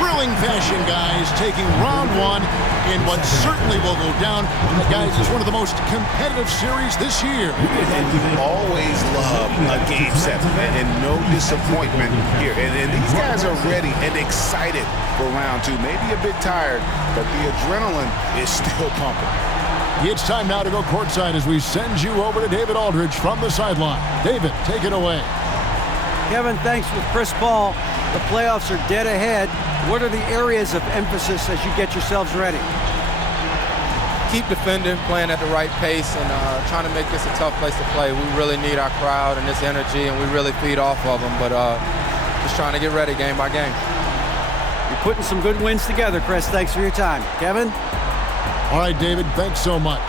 Thrilling fashion, guys, taking round 1 in what certainly will go down, guys, it's one of the most competitive series this year. And you always love a game 7, and no disappointment here. And these guys are ready and excited for round 2. Maybe a bit tired, but the adrenaline is still pumping. It's time now to go courtside as we send you over to David Aldridge from the sideline. David, take it away. Kevin, thanks with Chris Paul. The playoffs are dead ahead. What are the areas of emphasis as you get yourselves ready? Keep defending, playing at the right pace, and trying to make this a tough place to play. We really need our crowd and this energy, and we really feed off of them. But just trying to get ready game by game. You're putting some good wins together, Chris. Thanks for your time. Kevin? All right, David, thanks so much.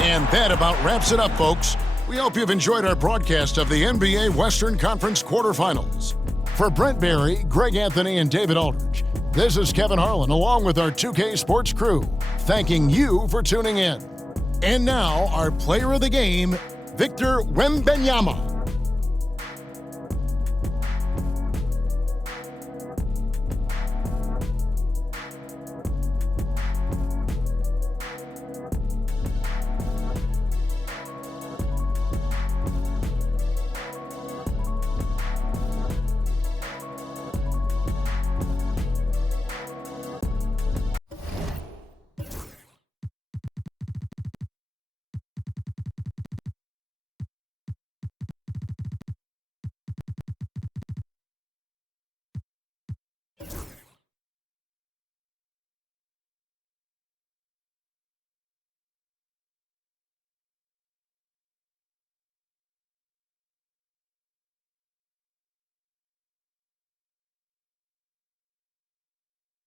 And that about wraps it up, folks. We hope you've enjoyed our broadcast of the NBA Western Conference quarterfinals. For Brent Barry, Greg Anthony, and David Aldridge, this is Kevin Harlan along with our 2K Sports crew, thanking you for tuning in. And now, our player of the game, Victor Wembanyama.